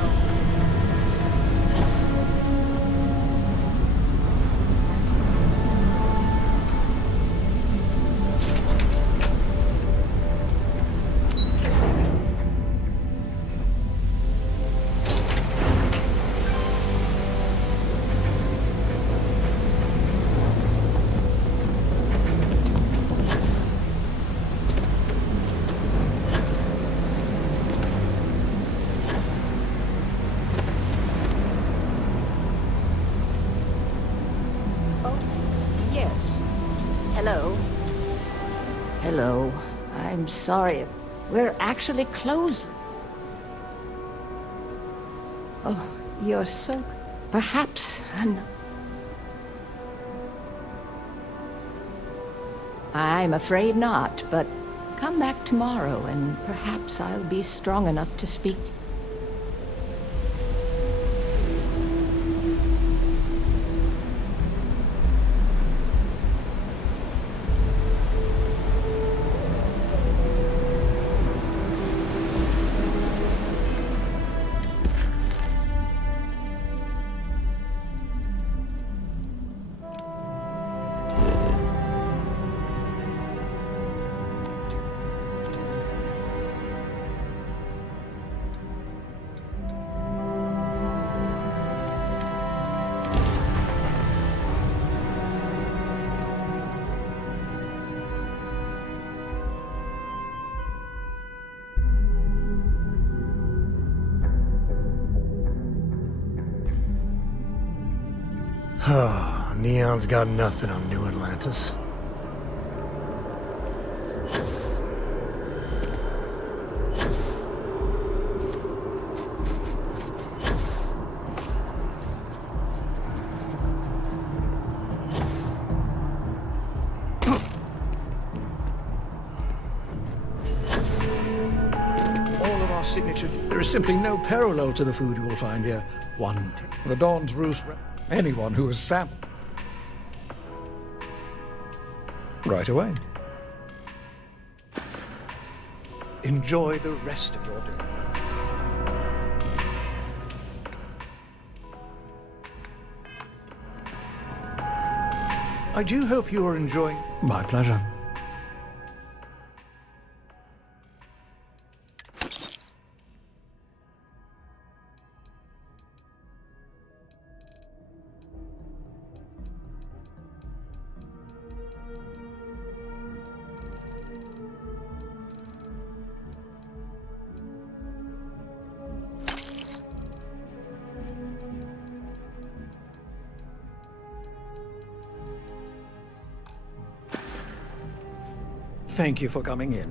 Hello. Hello. I'm sorry. We're actually closed. Oh, you're so... Perhaps... I'm afraid not, but come back tomorrow and perhaps I'll be strong enough to speak to you. Neon's got nothing on New Atlantis. our signature. There is simply no parallel to the food you will find here. The Dawn's Roost. Anyone who has sat. Right away. Enjoy the rest of your day. I do hope you are enjoying. My pleasure. Thank you for coming in.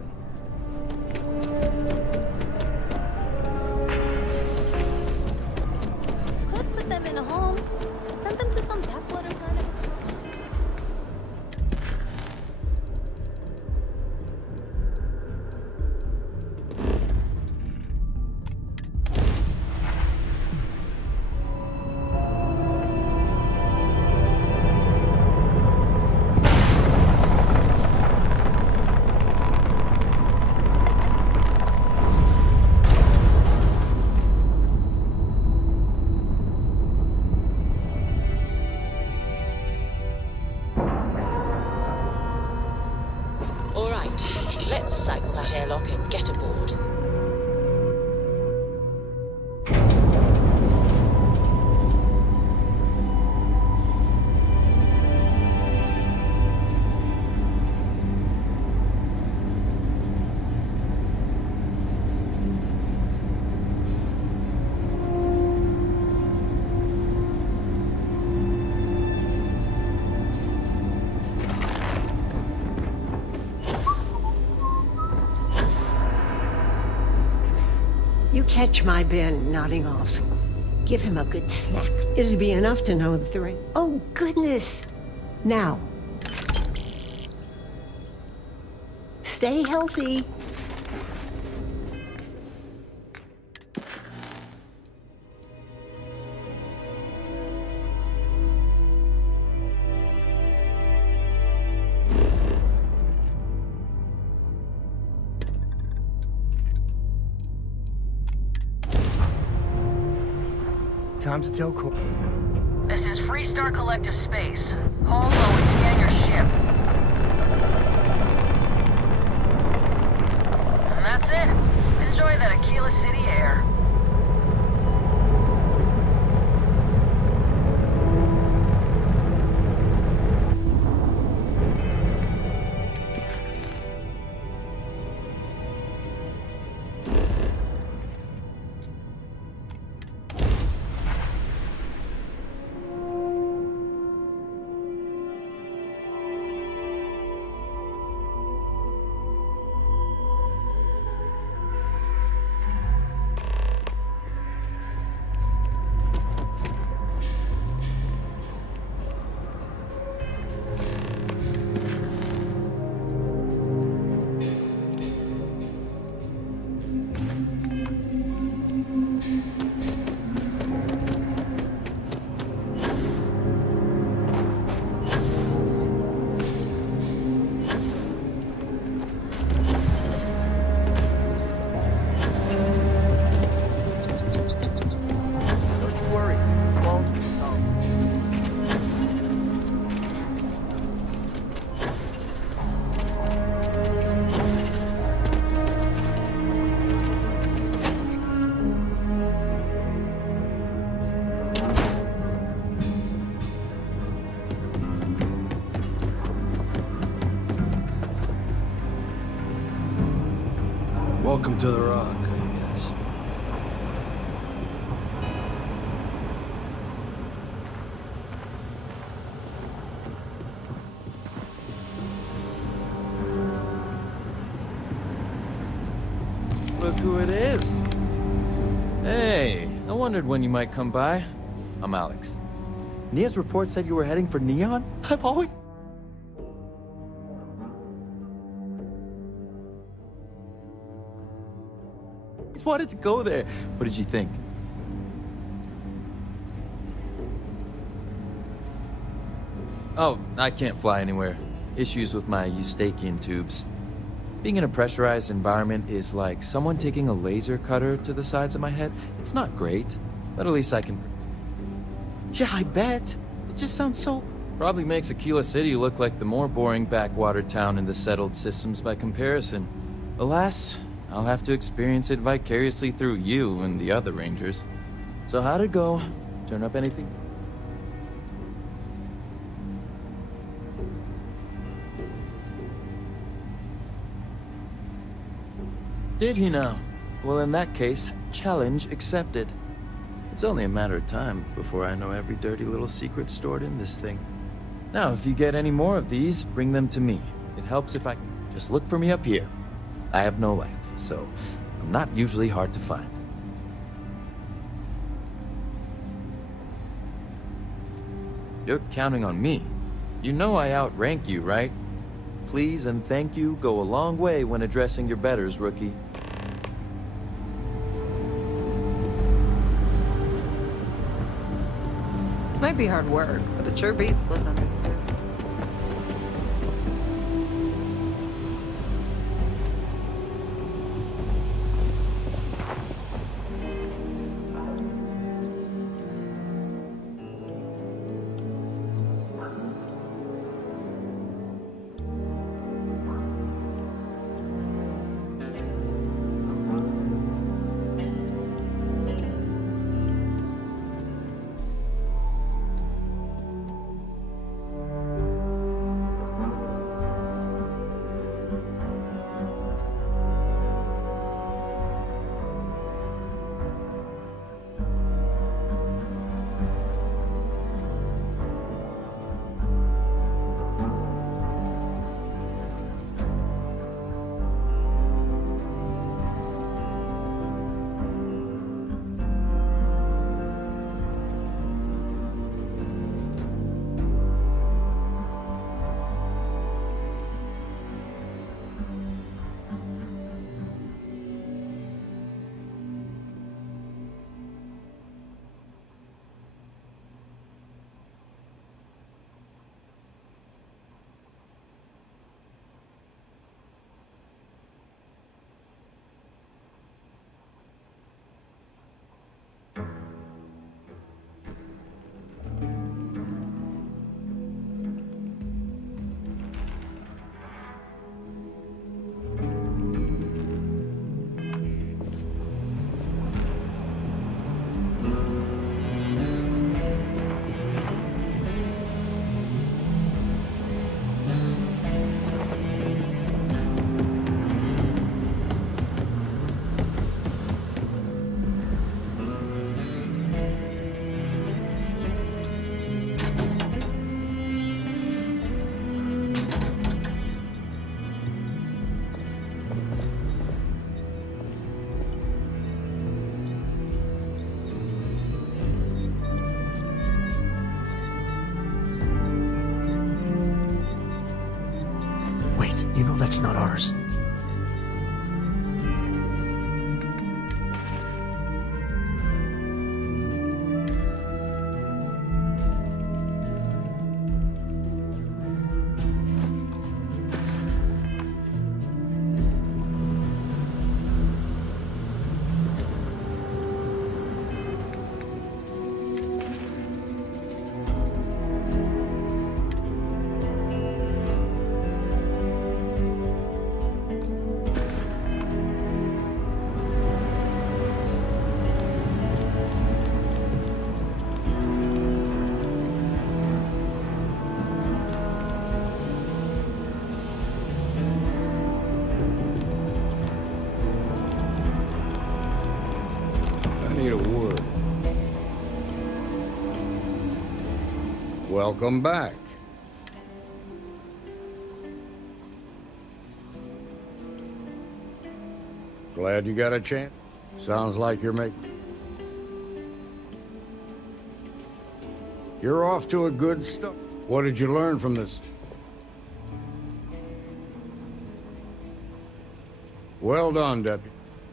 Could put them in a home. Send them to some backwater planet. Let's cycle that airlock and get aboard. You catch my Ben nodding off. Give him a good snack. It'll be enough to know the three. Oh, goodness. Now. Stay healthy. Time to tell Cor. This is Freestar Collective Space. Home or we scan your ship. And that's it. Enjoy that Aquila City air. Welcome to the Rock, I guess. Look who it is. Hey, I wondered when you might come by. I'm Alex. Nia's report said you were heading for Neon? I've always... Just wanted to go there. What did you think? Oh, I can't fly anywhere. Issues with my Eustachian tubes. Being in a pressurized environment is like someone taking a laser cutter to the sides of my head. It's not great, but at least I can... Yeah, I bet. It just sounds so... Probably makes Aquila City look like the more boring backwater town in the settled systems by comparison. Alas, I'll have to experience it vicariously through you and the other Rangers. So how'd it go? Turn up anything? Did he now? Well, in that case, challenge accepted. It's only a matter of time before I know every dirty little secret stored in this thing. Now, if you get any more of these, bring them to me. It helps if I... Just look for me up here. I have no life, so I'm not usually hard to find. You're counting on me. You know I outrank you, right? Please and thank you go a long way when addressing your betters, rookie. Might be hard work, but it sure beats living under. You know that's not ours. Welcome back. Glad you got a chance. Sounds like you're off to a good start. What did you learn from this? Well done, Deputy.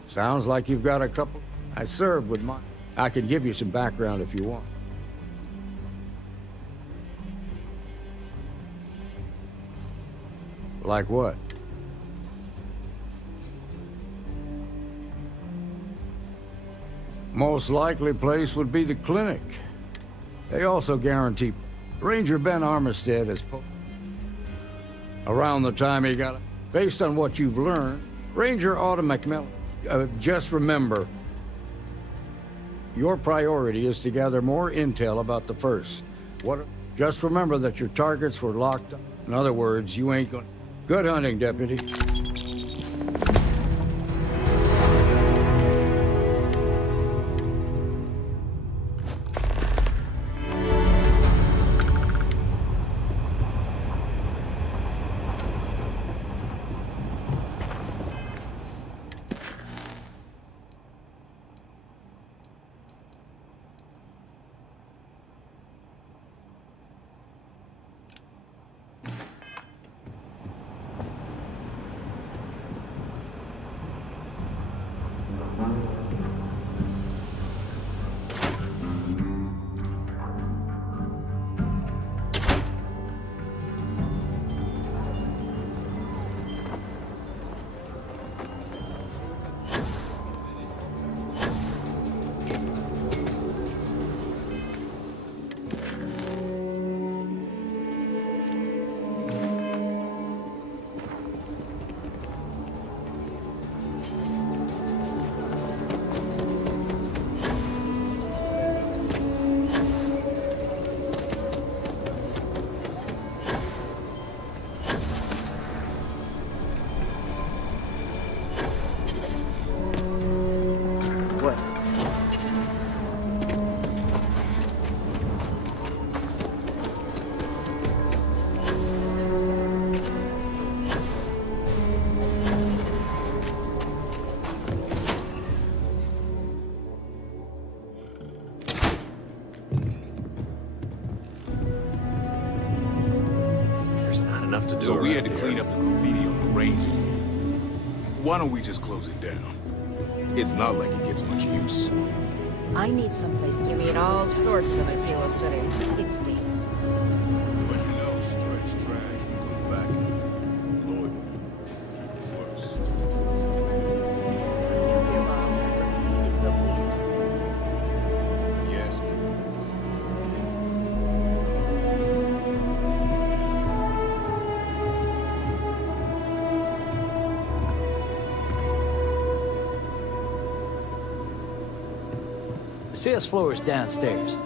Sounds like you've got a couple. I served with mine. I can give you some background if you want. Like what? Most likely place would be the clinic. They also guarantee Ranger Ben Armistead is around the time he got it. Based on what you've learned, Ranger Autumn McMillan, just remember, your priority is to gather more intel about the first. Just remember that your targets were locked up. In other words, you ain't gonna... Good hunting, Deputy. So we had to clean up the graffiti on the Ranger. Why don't we just close it down? It's not like it gets much use. I need someplace to meet all sorts of Aquila City. It stinks. But you know, stretch trash will come back and annoy me. Worse. Yes, Miss. The sales floor is downstairs.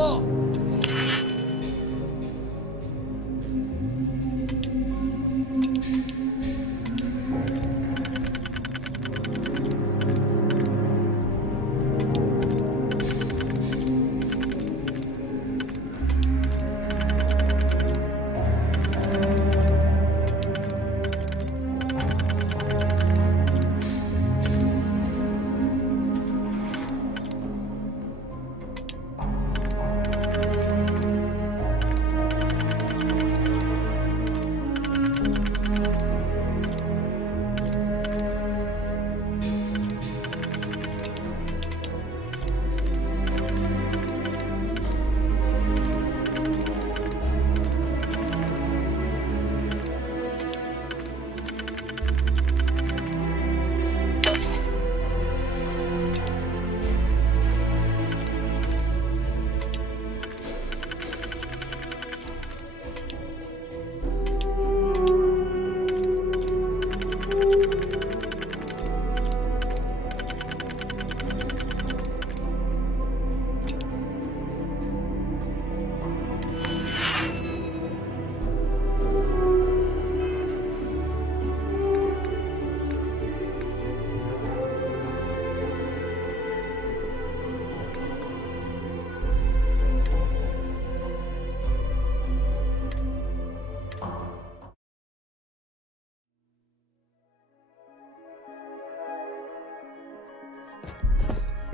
law.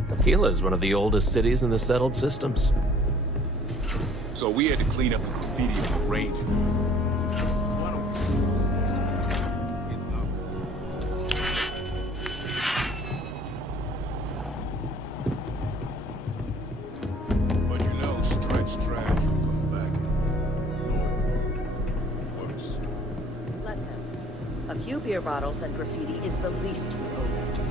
Tequila is one of the oldest cities in the settled systems. So we had to clean up the graffiti on the range. But you know, stretch trash will come back and worse. Let them. A few beer bottles and graffiti is the least we owe them.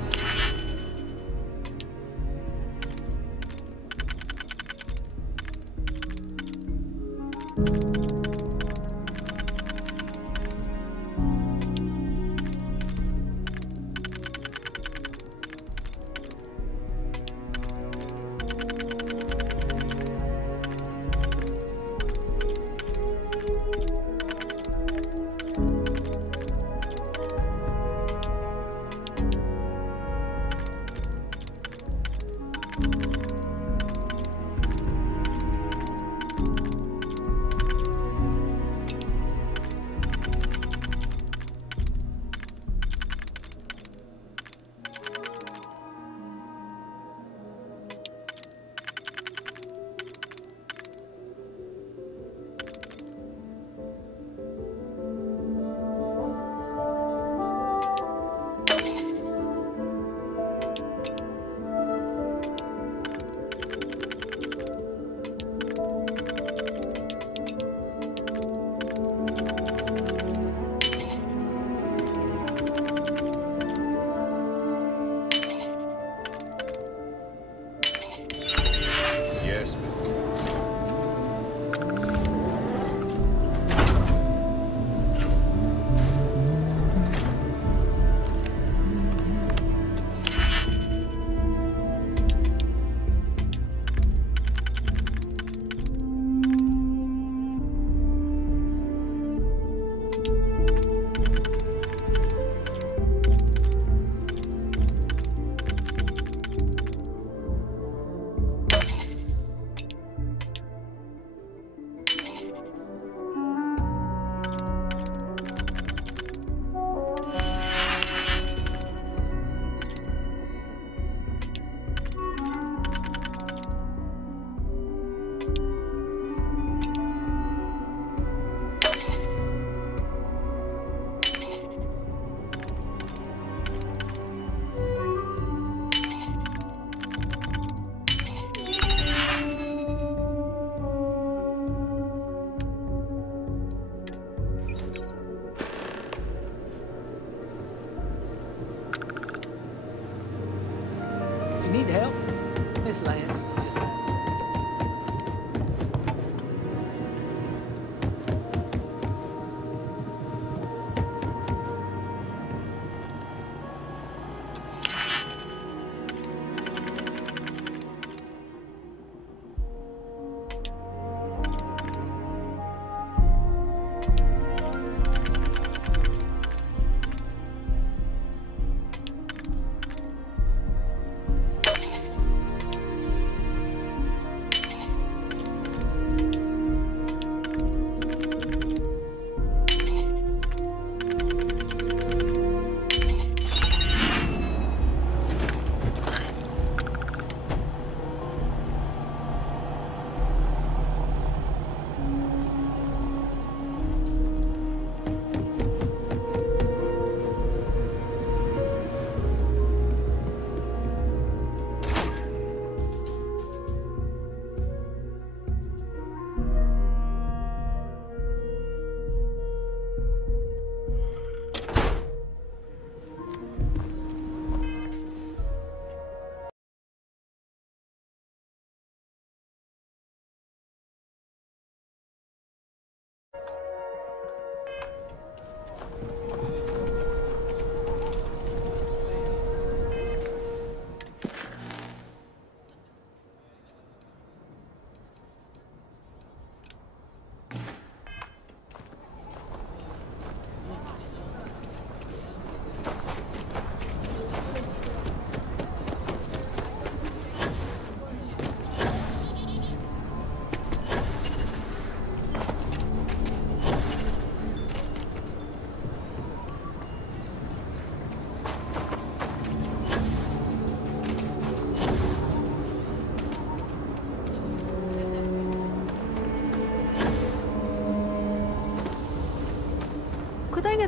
Need help? Miss Lance, just ask.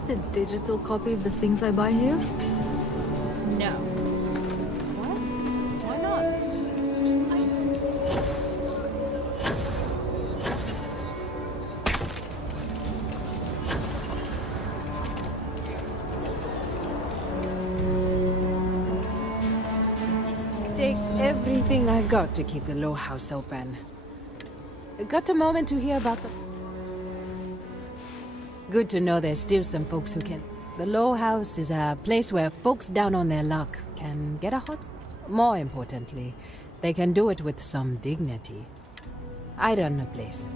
the digital copy of the things I buy here? No. What? Why not? Takes everything I've got to keep the Low House open. Got a moment to hear about the... Good to know there's still some folks who can... The Low House is a place where folks down on their luck can get a hot... More importantly, they can do it with some dignity. I run the place.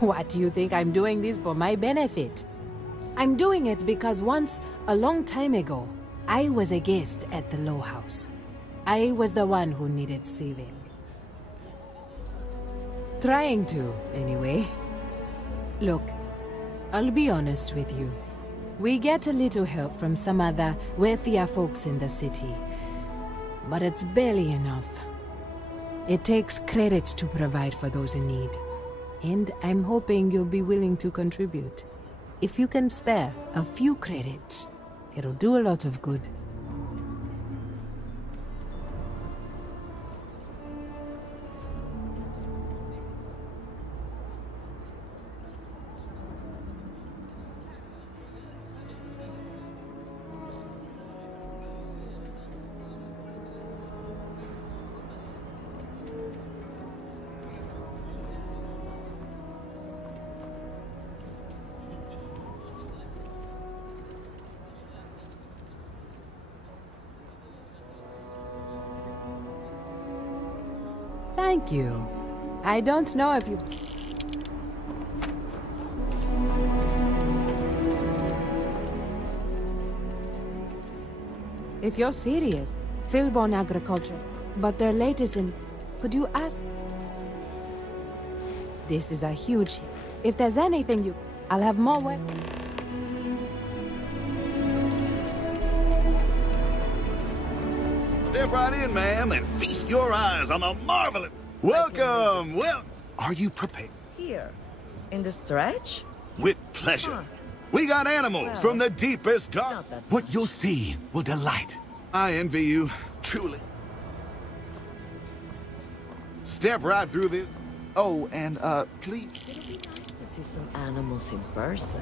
What do you think I'm doing this for my benefit? I'm doing it because once, a long time ago, I was a guest at the Low House. I was the one who needed saving. Trying to, anyway. Look, I'll be honest with you. We get a little help from some other wealthier folks in the city. But it's barely enough. It takes credits to provide for those in need. And I'm hoping you'll be willing to contribute. If you can spare a few credits, it'll do a lot of good. Thank you. I don't know if you... If you're serious, Philborn Agriculture, but their latest in... Could you ask? This is a huge... If there's anything you... I'll have more work. Step right in, ma'am, and feast your eyes on the marvelous... Welcome! Well, are you prepared? Here, in the stretch? With pleasure. We got animals from the deepest dark. What you'll see will delight. I envy you, truly. Step right through this. Oh, and, please... It'll be nice to see some animals in person.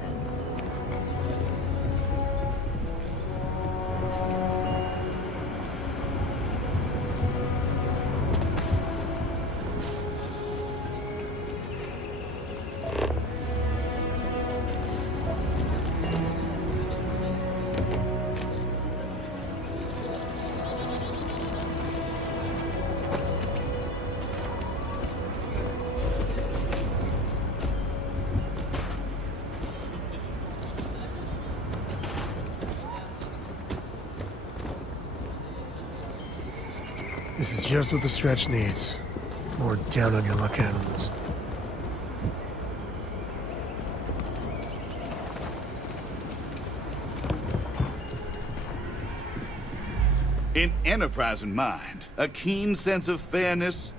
This is just what the stretch needs. More down on your luck animals. An enterprising mind, a keen sense of fairness.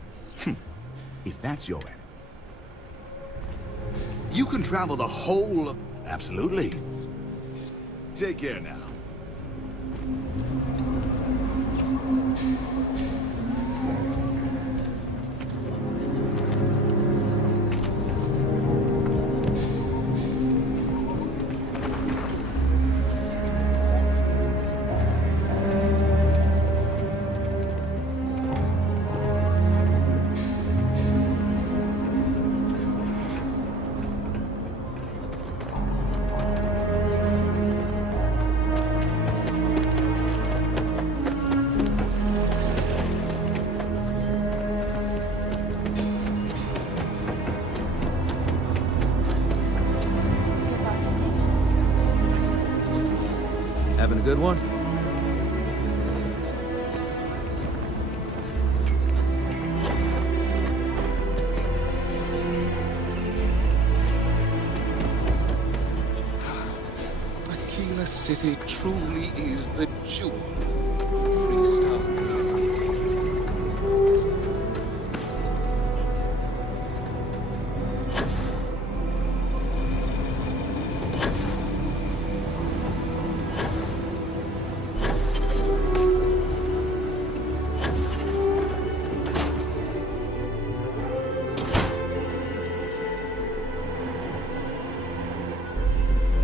If that's your attitude. You can travel the whole... Absolutely. Take care now. Having a good one? Aquila City truly is the jewel of Freestar.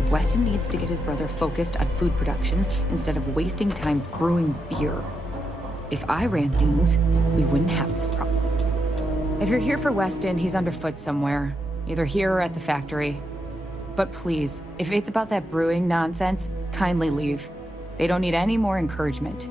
Weston needs to get his brother focused on food production instead of wasting time brewing beer. If I ran things, we wouldn't have this problem. If you're here for Weston, he's underfoot somewhere, either here or at the factory. But please, if it's about that brewing nonsense, kindly leave. They don't need any more encouragement.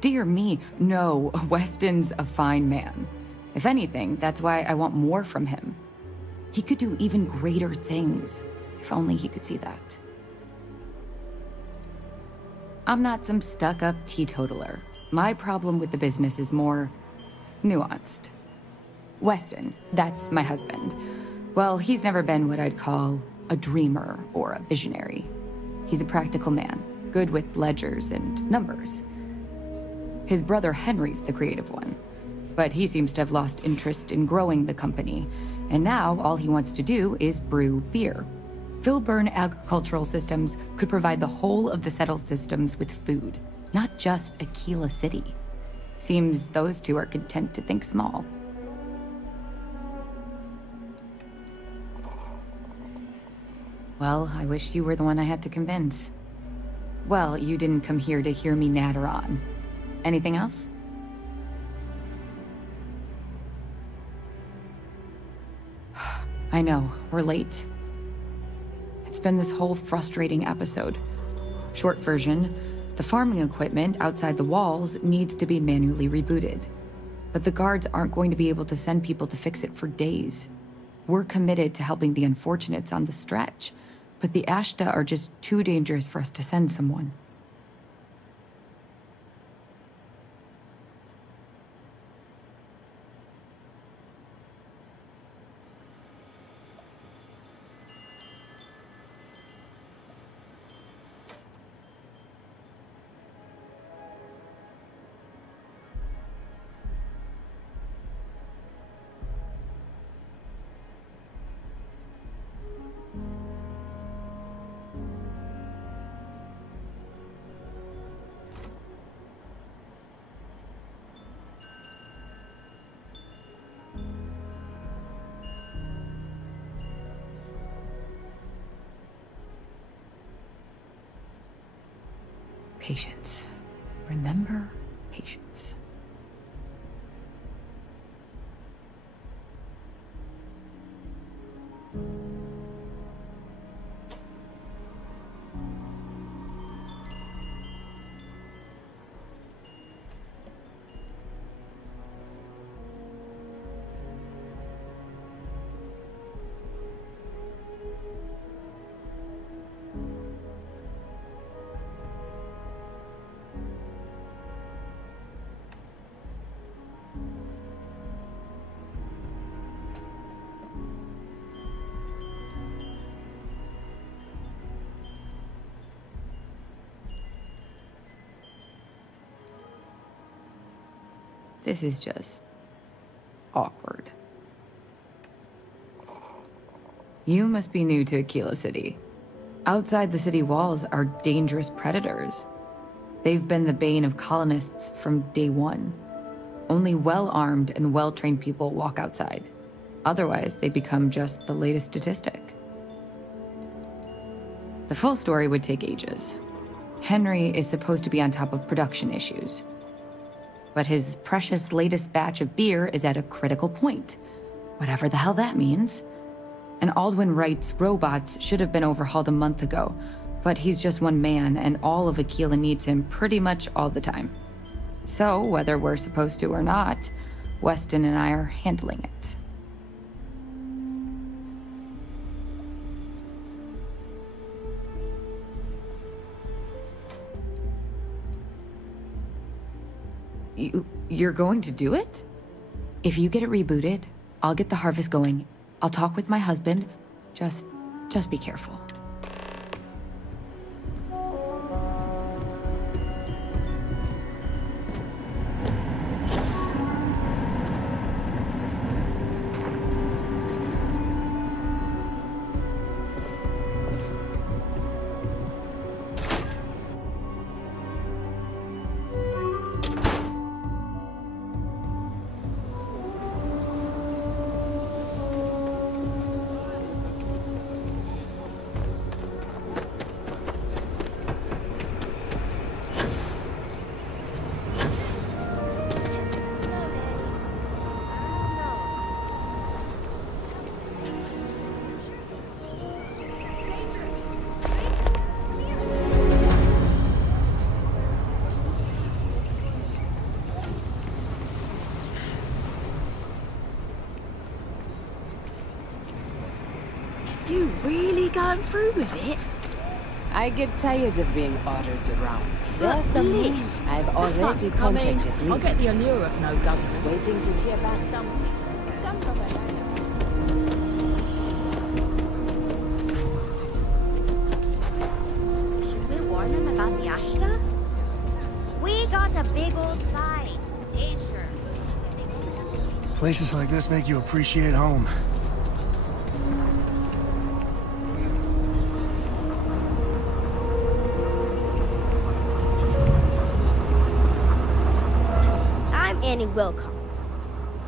Dear me, no, Weston's a fine man. If anything, that's why I want more from him. He could do even greater things, if only he could see that. I'm not some stuck-up teetotaler. My problem with the business is more nuanced. Weston, that's my husband. Well, he's never been what I'd call a dreamer or a visionary. He's a practical man, good with ledgers and numbers. His brother Henry's the creative one, but he seems to have lost interest in growing the company, and now all he wants to do is brew beer. Filburn Agricultural Systems could provide the whole of the settled systems with food, not just Aquila City. Seems those two are content to think small. Well, I wish you were the one I had to convince. Well, you didn't come here to hear me natter on. Anything else? I know, we're late. It's been this whole frustrating episode. Short version, the farming equipment outside the walls needs to be manually rebooted. But the guards aren't going to be able to send people to fix it for days. We're committed to helping the unfortunates on the stretch, but the Ashta are just too dangerous for us to send someone. Patience. Remember patience. This is just awkward. You must be new to Aquila City. Outside the city walls are dangerous predators. They've been the bane of colonists from day one. Only well-armed and well-trained people walk outside. Otherwise, they become just the latest statistic. The full story would take ages. Henry is supposed to be on top of production issues. But his precious latest batch of beer is at a critical point. Whatever the hell that means. And Aldwin Wright's robots should have been overhauled a month ago, but he's just one man and all of Aquila needs him pretty much all the time. So, whether we're supposed to or not, Weston and I are handling it. You're going to do it? If you get it rebooted, I'll get the harvest going. I'll talk with my husband. Just be careful. You really going through with it? I get tired of being ordered around. There But are some Liz, names I've that's already not- contacted. I get the allure of no ghosts. Waiting to hear back. Should we warn them about the Ashta? We got a big old sign. Danger. Places like this make you appreciate home. I'm Annie Wilcox.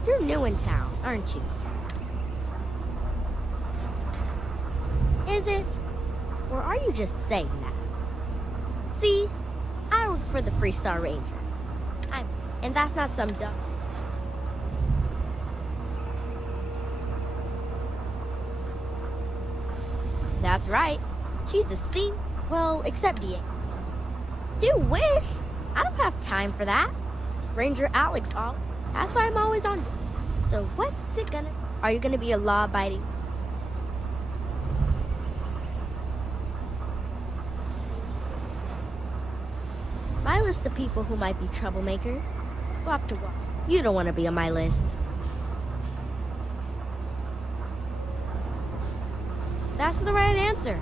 You're new in town, aren't you? Is it? Or are you just saying that? See, I work for the Freestar Rangers. And that's not some dumb... That's right. She's a C. Well, except DA. You wish! I don't have time for that. Ranger Alex all. That's why I'm always on. So what's it gonna... Are you gonna be a law-abiding... My list of people who might be troublemakers. Swap to what? You don't want to be on my list. That's the right answer.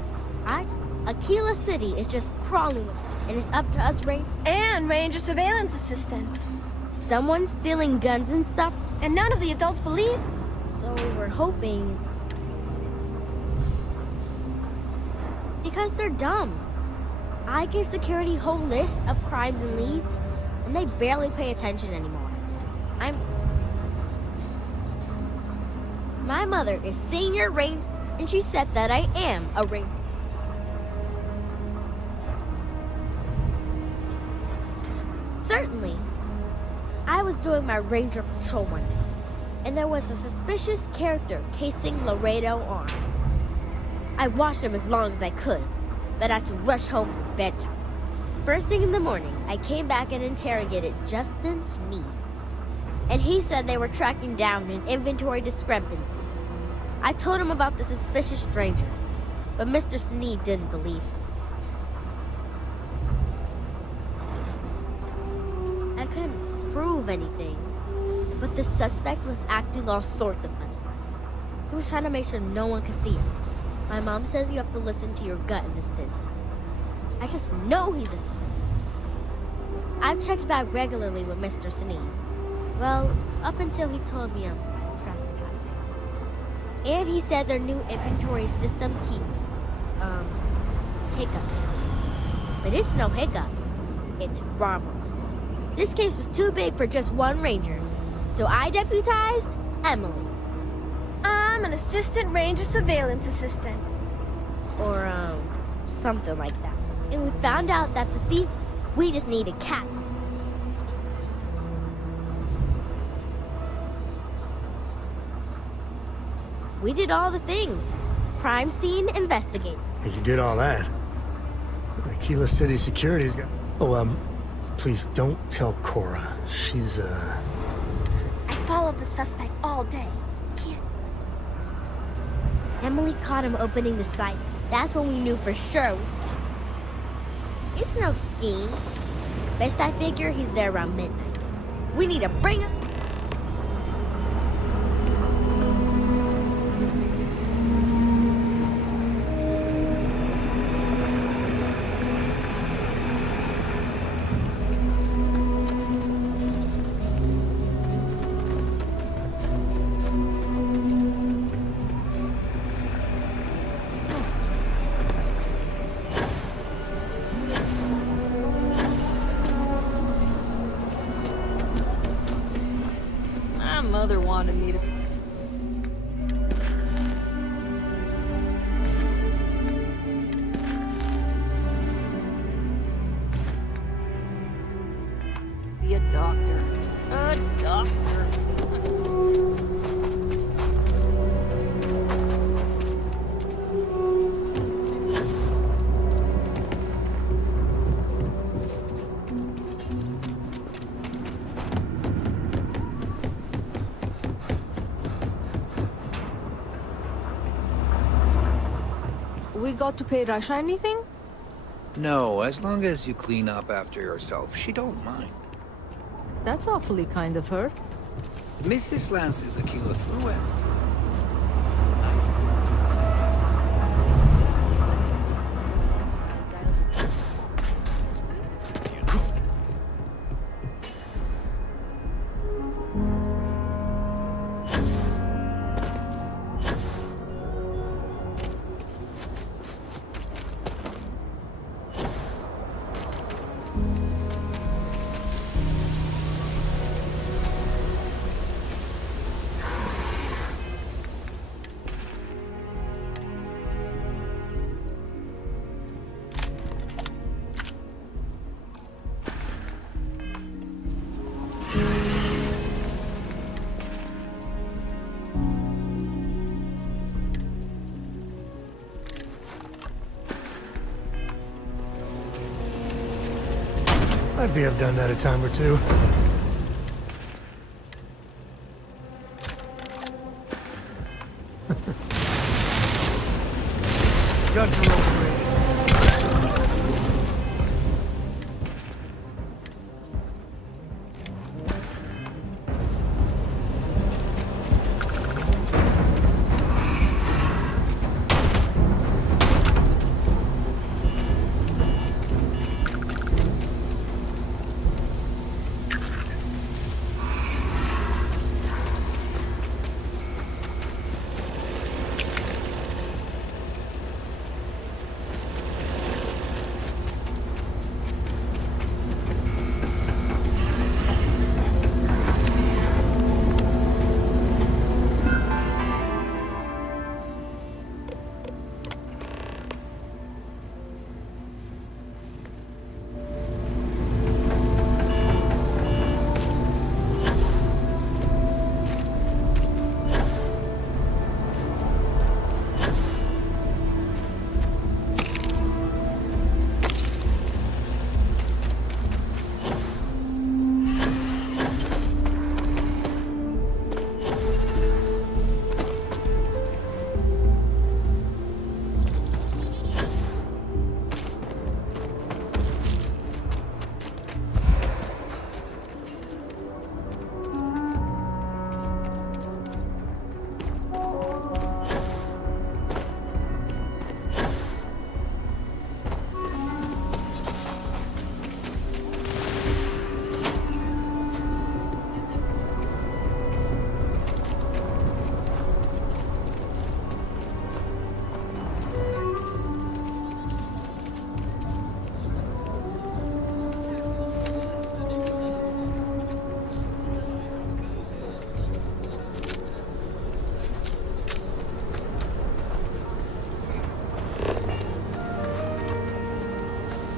Aquila City is just crawling with it, and it's up to us, And Ranger surveillance assistants. Someone's stealing guns and stuff, and none of the adults believe. So we're hoping... Because they're dumb. I give security a whole list of crimes and leads, and they barely pay attention anymore. My mother is senior ranger, and she said that I am a ranger. Certainly. I was doing my ranger patrol one day, and there was a suspicious character casing Laredo Arms. I watched him as long as I could, but I had to rush home for bedtime. First thing in the morning, I came back and interrogated Justin Sneed. And he said they were tracking down an inventory discrepancy. I told him about the suspicious stranger, but Mr. Sneed didn't believe me. I couldn't prove anything, but the suspect was acting all sorts of funny. He was trying to make sure no one could see him. My mom says you have to listen to your gut in this business. I just know he's in. I've checked back regularly with Mr. Sneed. Well, up until he told me I'm trespassing. And he said their new inventory system keeps, hiccup. But it's no hiccup. It's robbery. This case was too big for just one ranger, so I deputized Emily. I'm an assistant ranger surveillance assistant. Or, something like that. And we found out that the thief, we just need a cat. We did all the things. Crime scene investigate. You did all that. Aquila City Security's got... Oh, please don't tell Cora. She's, I followed the suspect all day. Emily caught him opening the site. That's when we knew for sure. It's no scheme. Best I figure he's there around midnight. We need to bring him. Mother wanted me to... be a doctor. A doctor. got to pay Russia anything? No, as long as you clean up after yourself, she don't mind. That's awfully kind of her. Mrs. Lance is a killer through and through. Maybe I've done that a time or two. Guns are overrated.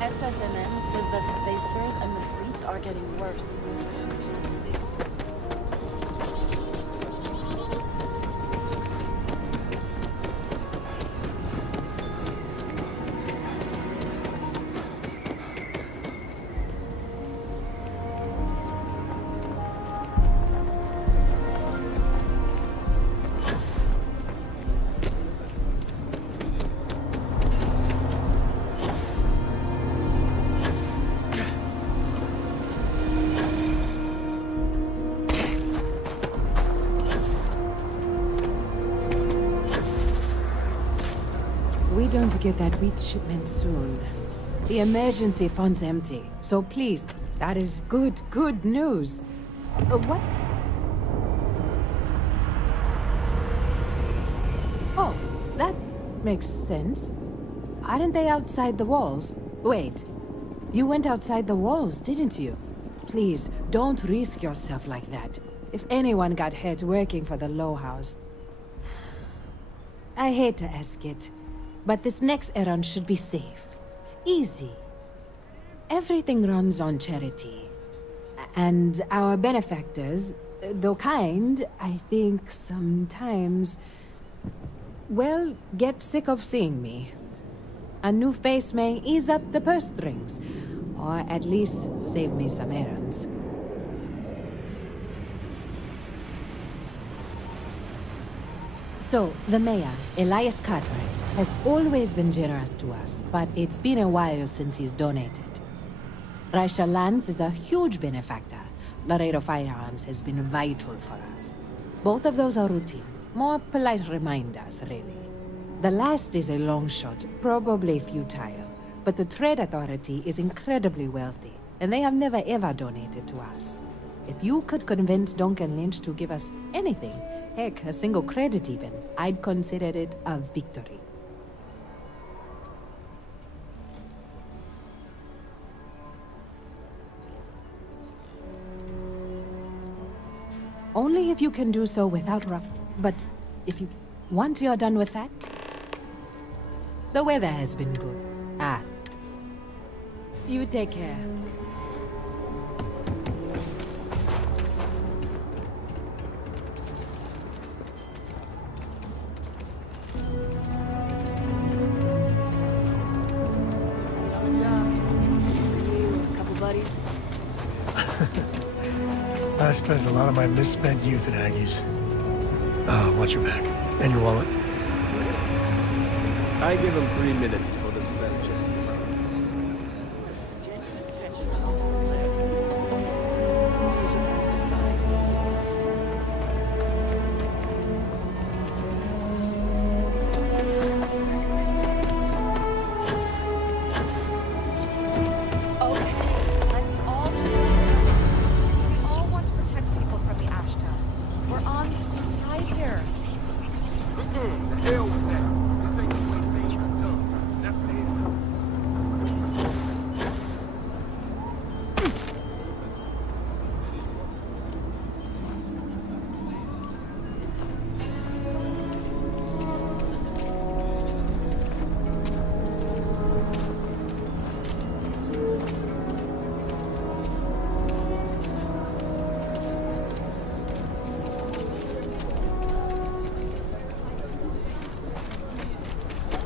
SSMN says that spacers and the fleet are getting worse. Don't get that wheat shipment soon. The emergency fund's empty, so please, that is good news. What? Oh, that makes sense. Aren't they outside the walls? Wait, you went outside the walls, didn't you? Please, don't risk yourself like that. If anyone got hurt working for the Low House. I hate to ask it, but this next errand should be safe. Easy. Everything runs on charity. And our benefactors, though kind, I think sometimes, well, get sick of seeing me. A new face may ease up the purse strings, or at least save me some errands. So, the mayor, Elias Cartwright, has always been generous to us, but it's been a while since he's donated. Raisha Lands is a huge benefactor. Laredo Firearms has been vital for us. Both of those are routine, more polite reminders, really. The last is a long shot, probably futile, but the Trade Authority is incredibly wealthy, and they have never ever donated to us. If you could convince Duncan Lynch to give us anything, heck, a single credit even, I'd consider it a victory. Only if you can do so without rough... But if you... Once you're done with that... The weather has been good. Ah. You take care. I spent a lot of my misspent youth at Aggie's. Watch your back. And your wallet. I give him 3 minutes before the spell checks him out.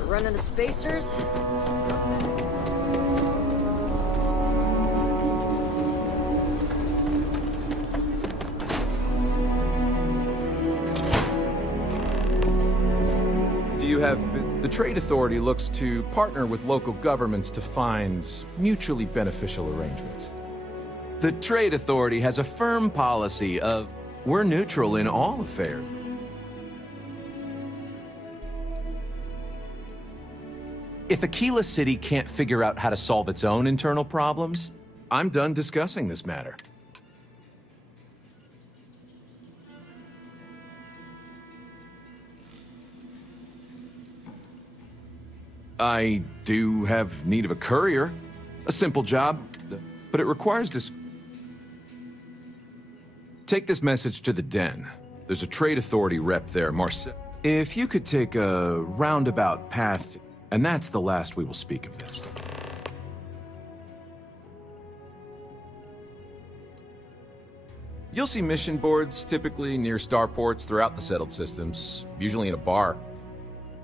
Run into spacers? Do you have... The Trade Authority looks to partner with local governments to find mutually beneficial arrangements. The Trade Authority has a firm policy of, we're neutral in all affairs. If Aquila City can't figure out how to solve its own internal problems, I'm done discussing this matter. I do have need of a courier. A simple job, but it requires Take this message to the Den. There's a Trade Authority rep there, Marcel. If you could take a roundabout path to... And that's the last we will speak of this. You'll see mission boards typically near starports throughout the settled systems, usually in a bar.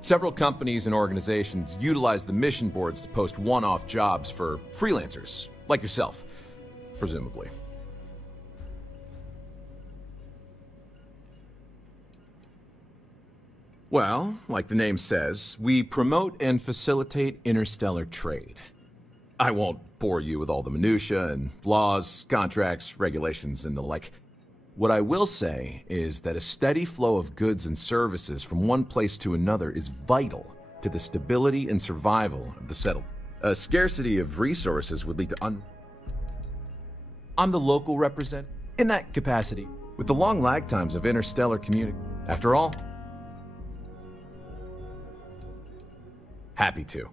Several companies and organizations utilize the mission boards to post one-off jobs for freelancers, like yourself, presumably. Well, like the name says, we promote and facilitate interstellar trade. I won't bore you with all the minutiae and laws, contracts, regulations, and the like. What I will say is that a steady flow of goods and services from one place to another is vital to the stability and survival of the settled. A scarcity of resources would lead to I'm the local representative in that capacity, with the long lag times of interstellar communication. After all, happy to.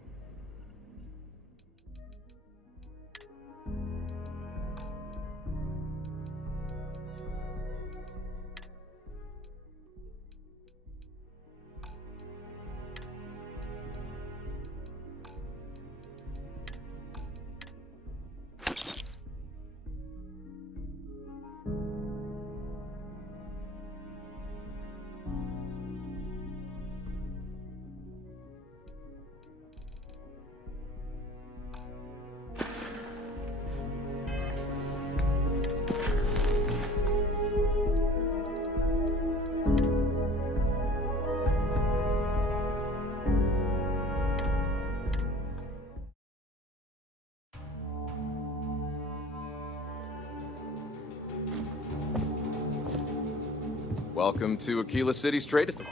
Welcome to Aquila City's Trade Authority.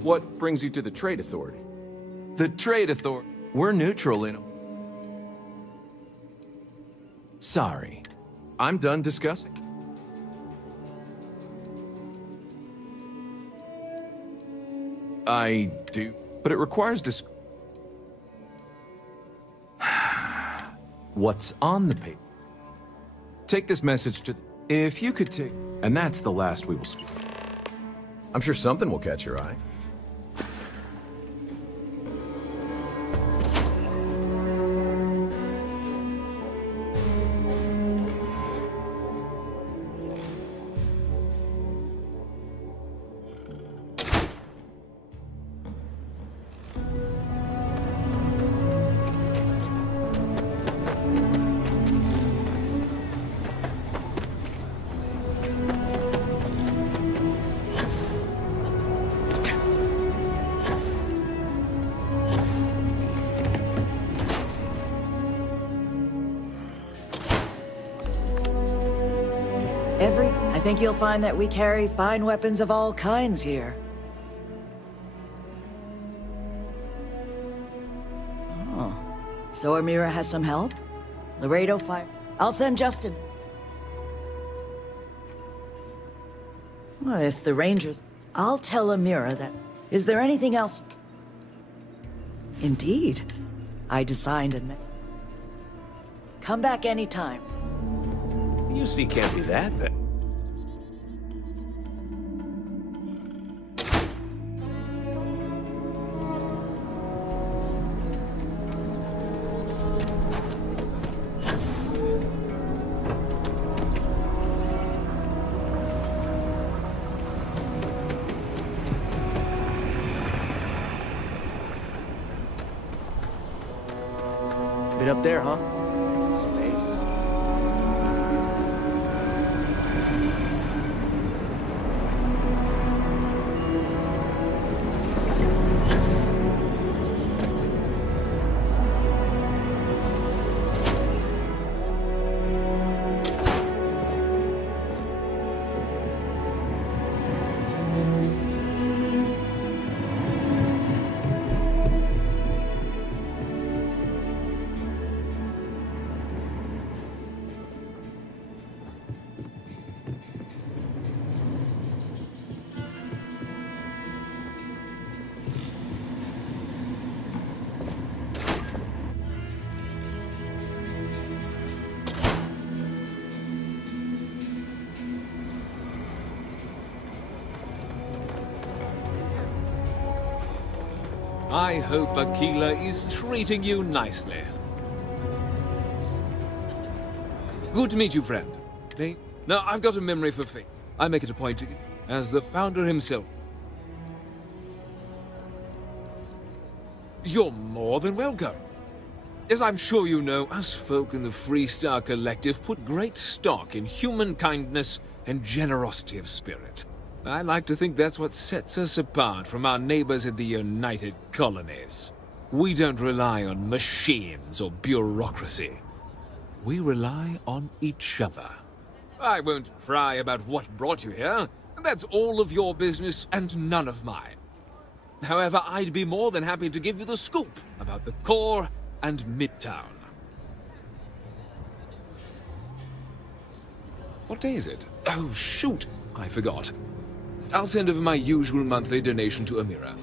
What brings you to the Trade Authority? The Trade Authority. We're neutral in... Sorry. I'm done discussing. I do, but it requires What's on the paper? Take this message to... If you could take... And that's the last we will speak. I'm sure something will catch your eye. I think you'll find that we carry fine weapons of all kinds here. Oh. So Amira has some help? Laredo fire. I'll send Justin. Well, if the Rangers... I'll tell Amira that... Is there anything else? Indeed. I designed and... Come back anytime. UC can't be that bad. Been up there, huh? I hope Aquila is treating you nicely. Good to meet you, friend. Now, I've got a memory for fate. I make it a point to, as the founder himself. You're more than welcome. As I'm sure you know, us folk in the Freestar Collective put great stock in human kindness and generosity of spirit. I like to think that's what sets us apart from our neighbors in the United Colonies. We don't rely on machines or bureaucracy. We rely on each other. I won't pry about what brought you here. That's all of your business and none of mine. However, I'd be more than happy to give you the scoop about the core and Midtown. What day is it? Oh, shoot! I forgot. I'll send over my usual monthly donation to Amira.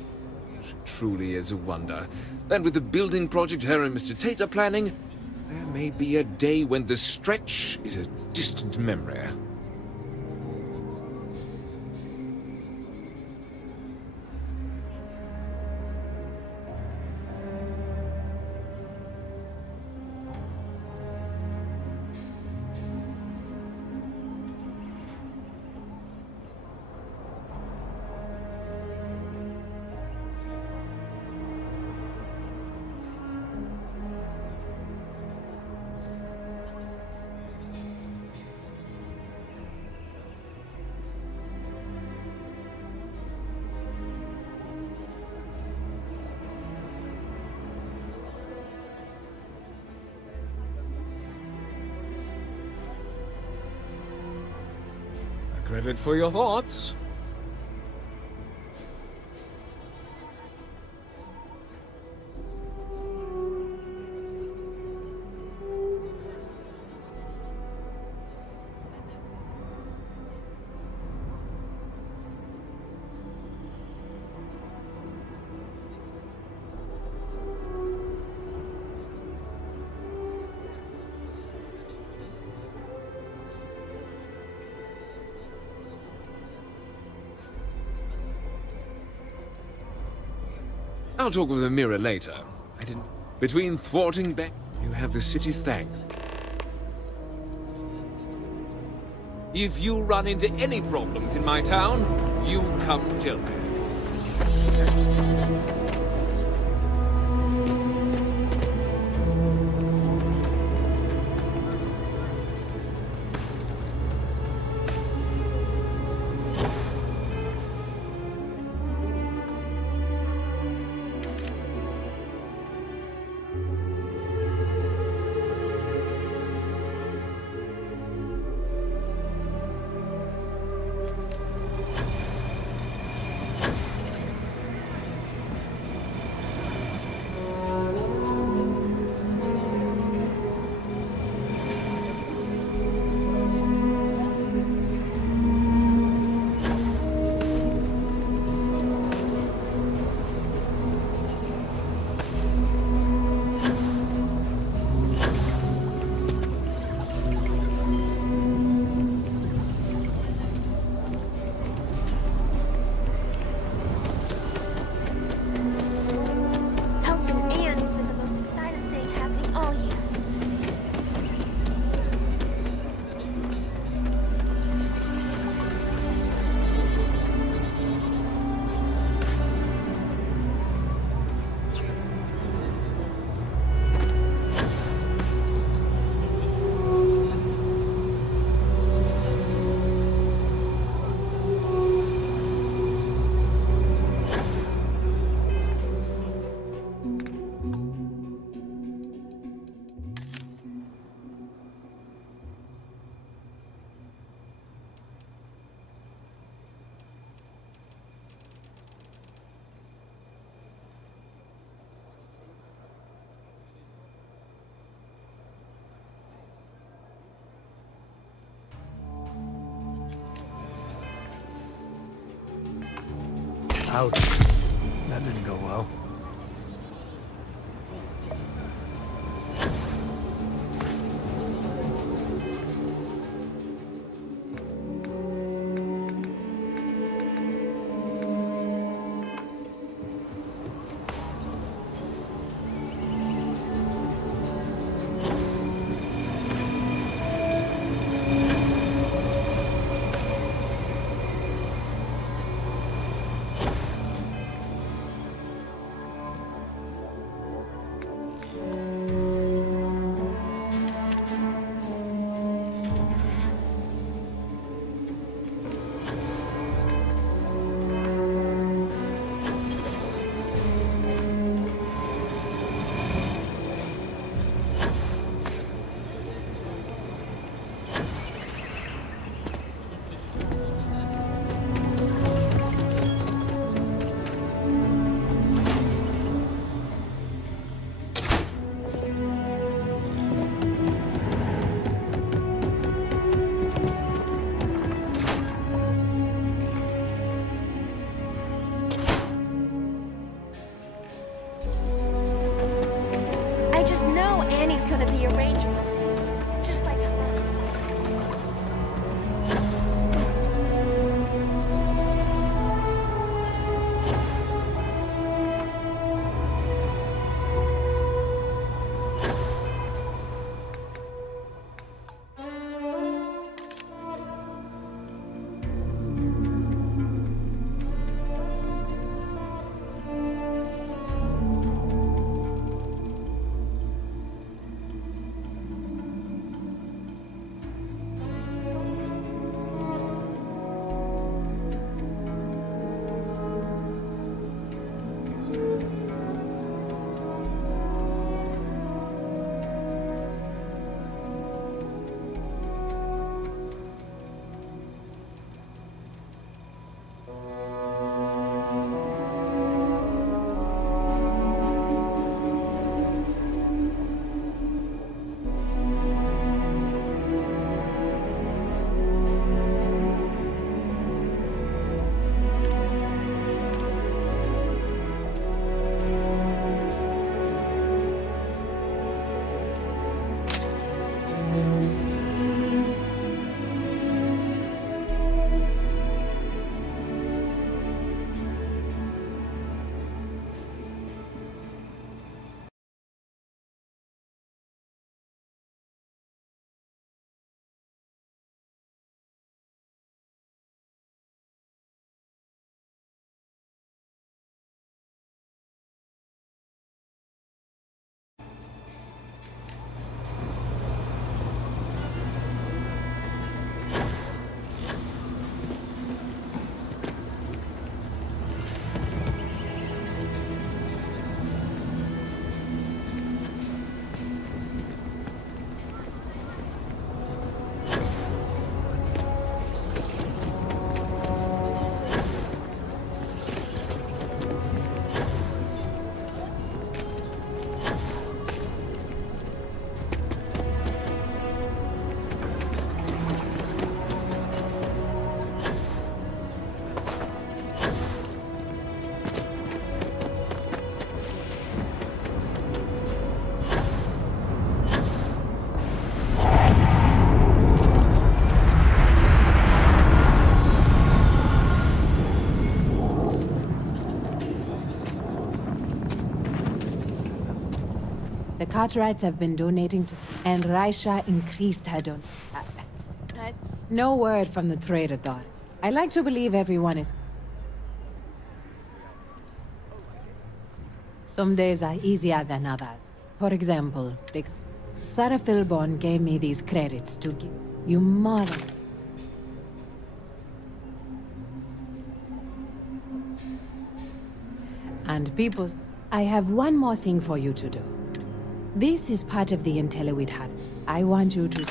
She truly is a wonder. And with the building project her and Mr. Tate are planning, there may be a day when the stretch is a distant memory. Credit for your thoughts. I'll talk with the mirror later. I didn't... Between thwarting back, you have the city's thanks. If you run into any problems in my town, you come tell me. Ouch. That didn't go well. I just know Annie's gonna be a ranger. Just like her. The Cartwrights have been donating to... And Raisha increased her donation. No word from the trader, daughter. I like to believe everyone is... Some days are easier than others. For example, Sarah Philborn gave me these credits to give you mother. And people, I have one more thing for you to do. This is part of the intel we'd had. I want you to...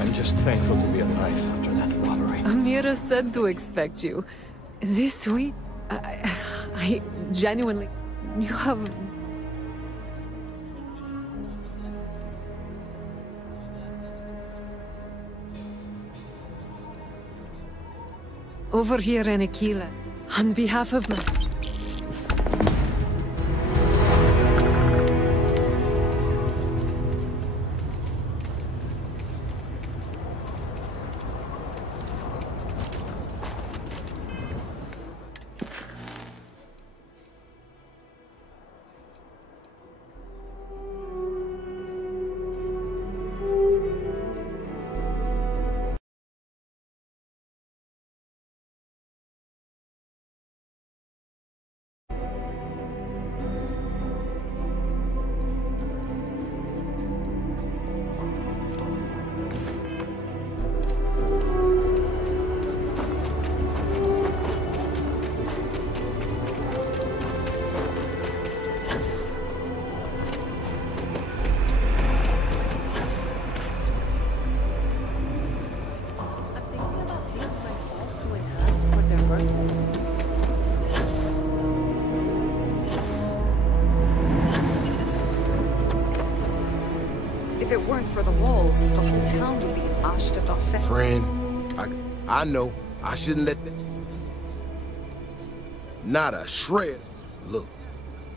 I'm just thankful to be alive after that robbery. Amira said to expect you. This week, I genuinely... You have... Over here in Aquila, on behalf of my... If it weren't for the walls, the whole town would be ashed at the fence. Friend, I know. I shouldn't let that... Not a shred. Look,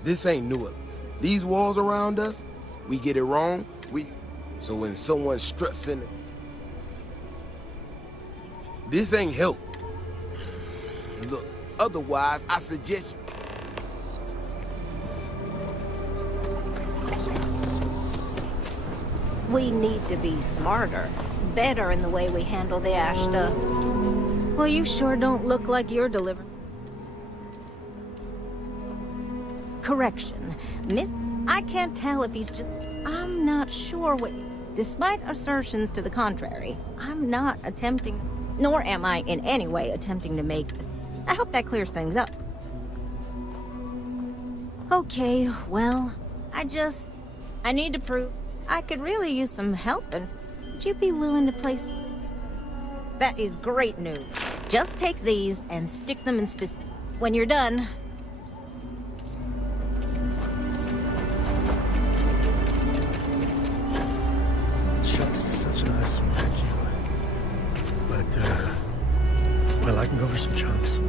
this ain't new. These walls around us, we get it wrong, So when someone struts in it... This ain't help. Look, otherwise, I suggest you... We need to be smarter, better in the way we handle the ash stuff. Well, you sure don't look like you're delivering. Correction. Miss, I can't tell if he's just... I'm not sure what... Despite assertions to the contrary, I'm not attempting... Nor am I in any way attempting to make this. I hope that clears things up. Okay, well, I need to prove... I could really use some help, and would you be willing to place... That is great news. Just take these and stick them in specific... When you're done... Chuck's is such a nice vacuum. But, well, I can go for some chunks.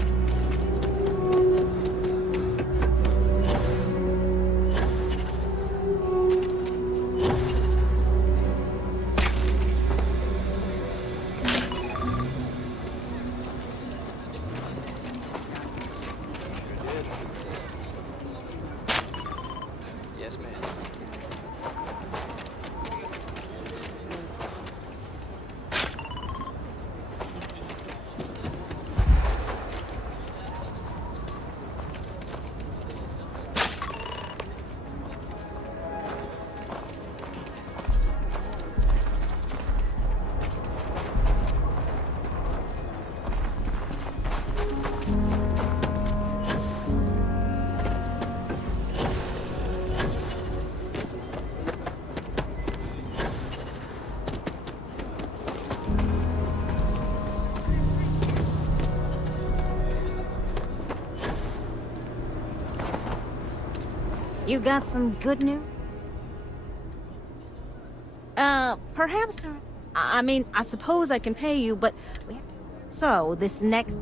You got some good news? Perhaps there... I suppose I can pay you, but... So, this next...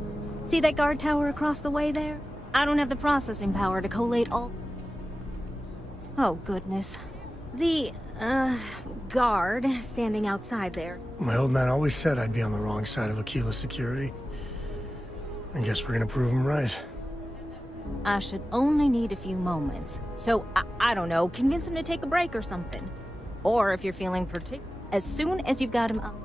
See that guard tower across the way there? I don't have the processing power to collate all... Oh, goodness. The... guard standing outside there. My old man always said I'd be on the wrong side of Aquila security. I guess we're gonna prove him right. I should only need a few moments. So, I don't know, convince him to take a break or something. Or if you're feeling as soon as you've got him up.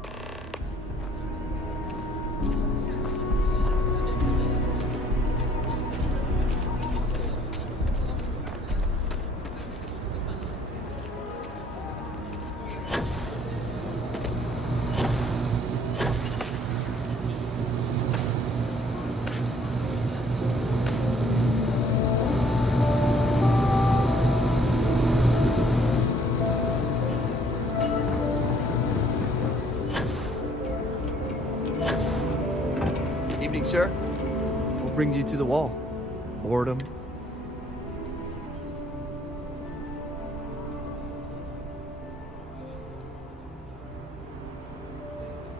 Evening, sir. What brings you to the wall? Boredom?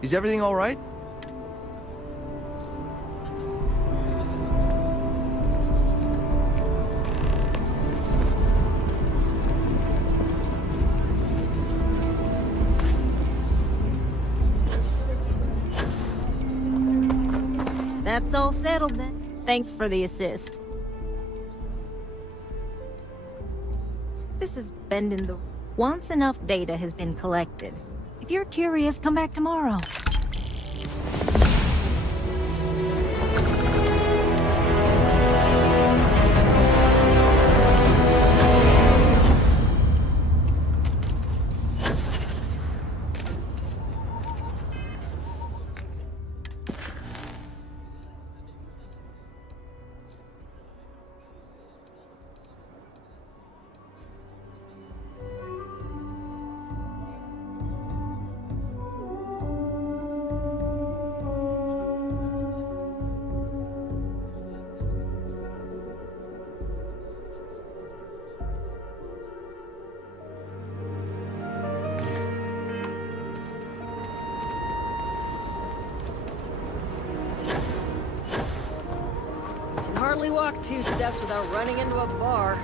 Is everything all right? That's all settled then. Thanks for the assist. This is bending the... Once enough data has been collected. If you're curious, come back tomorrow. Hardly walk 2 steps without running into a bar.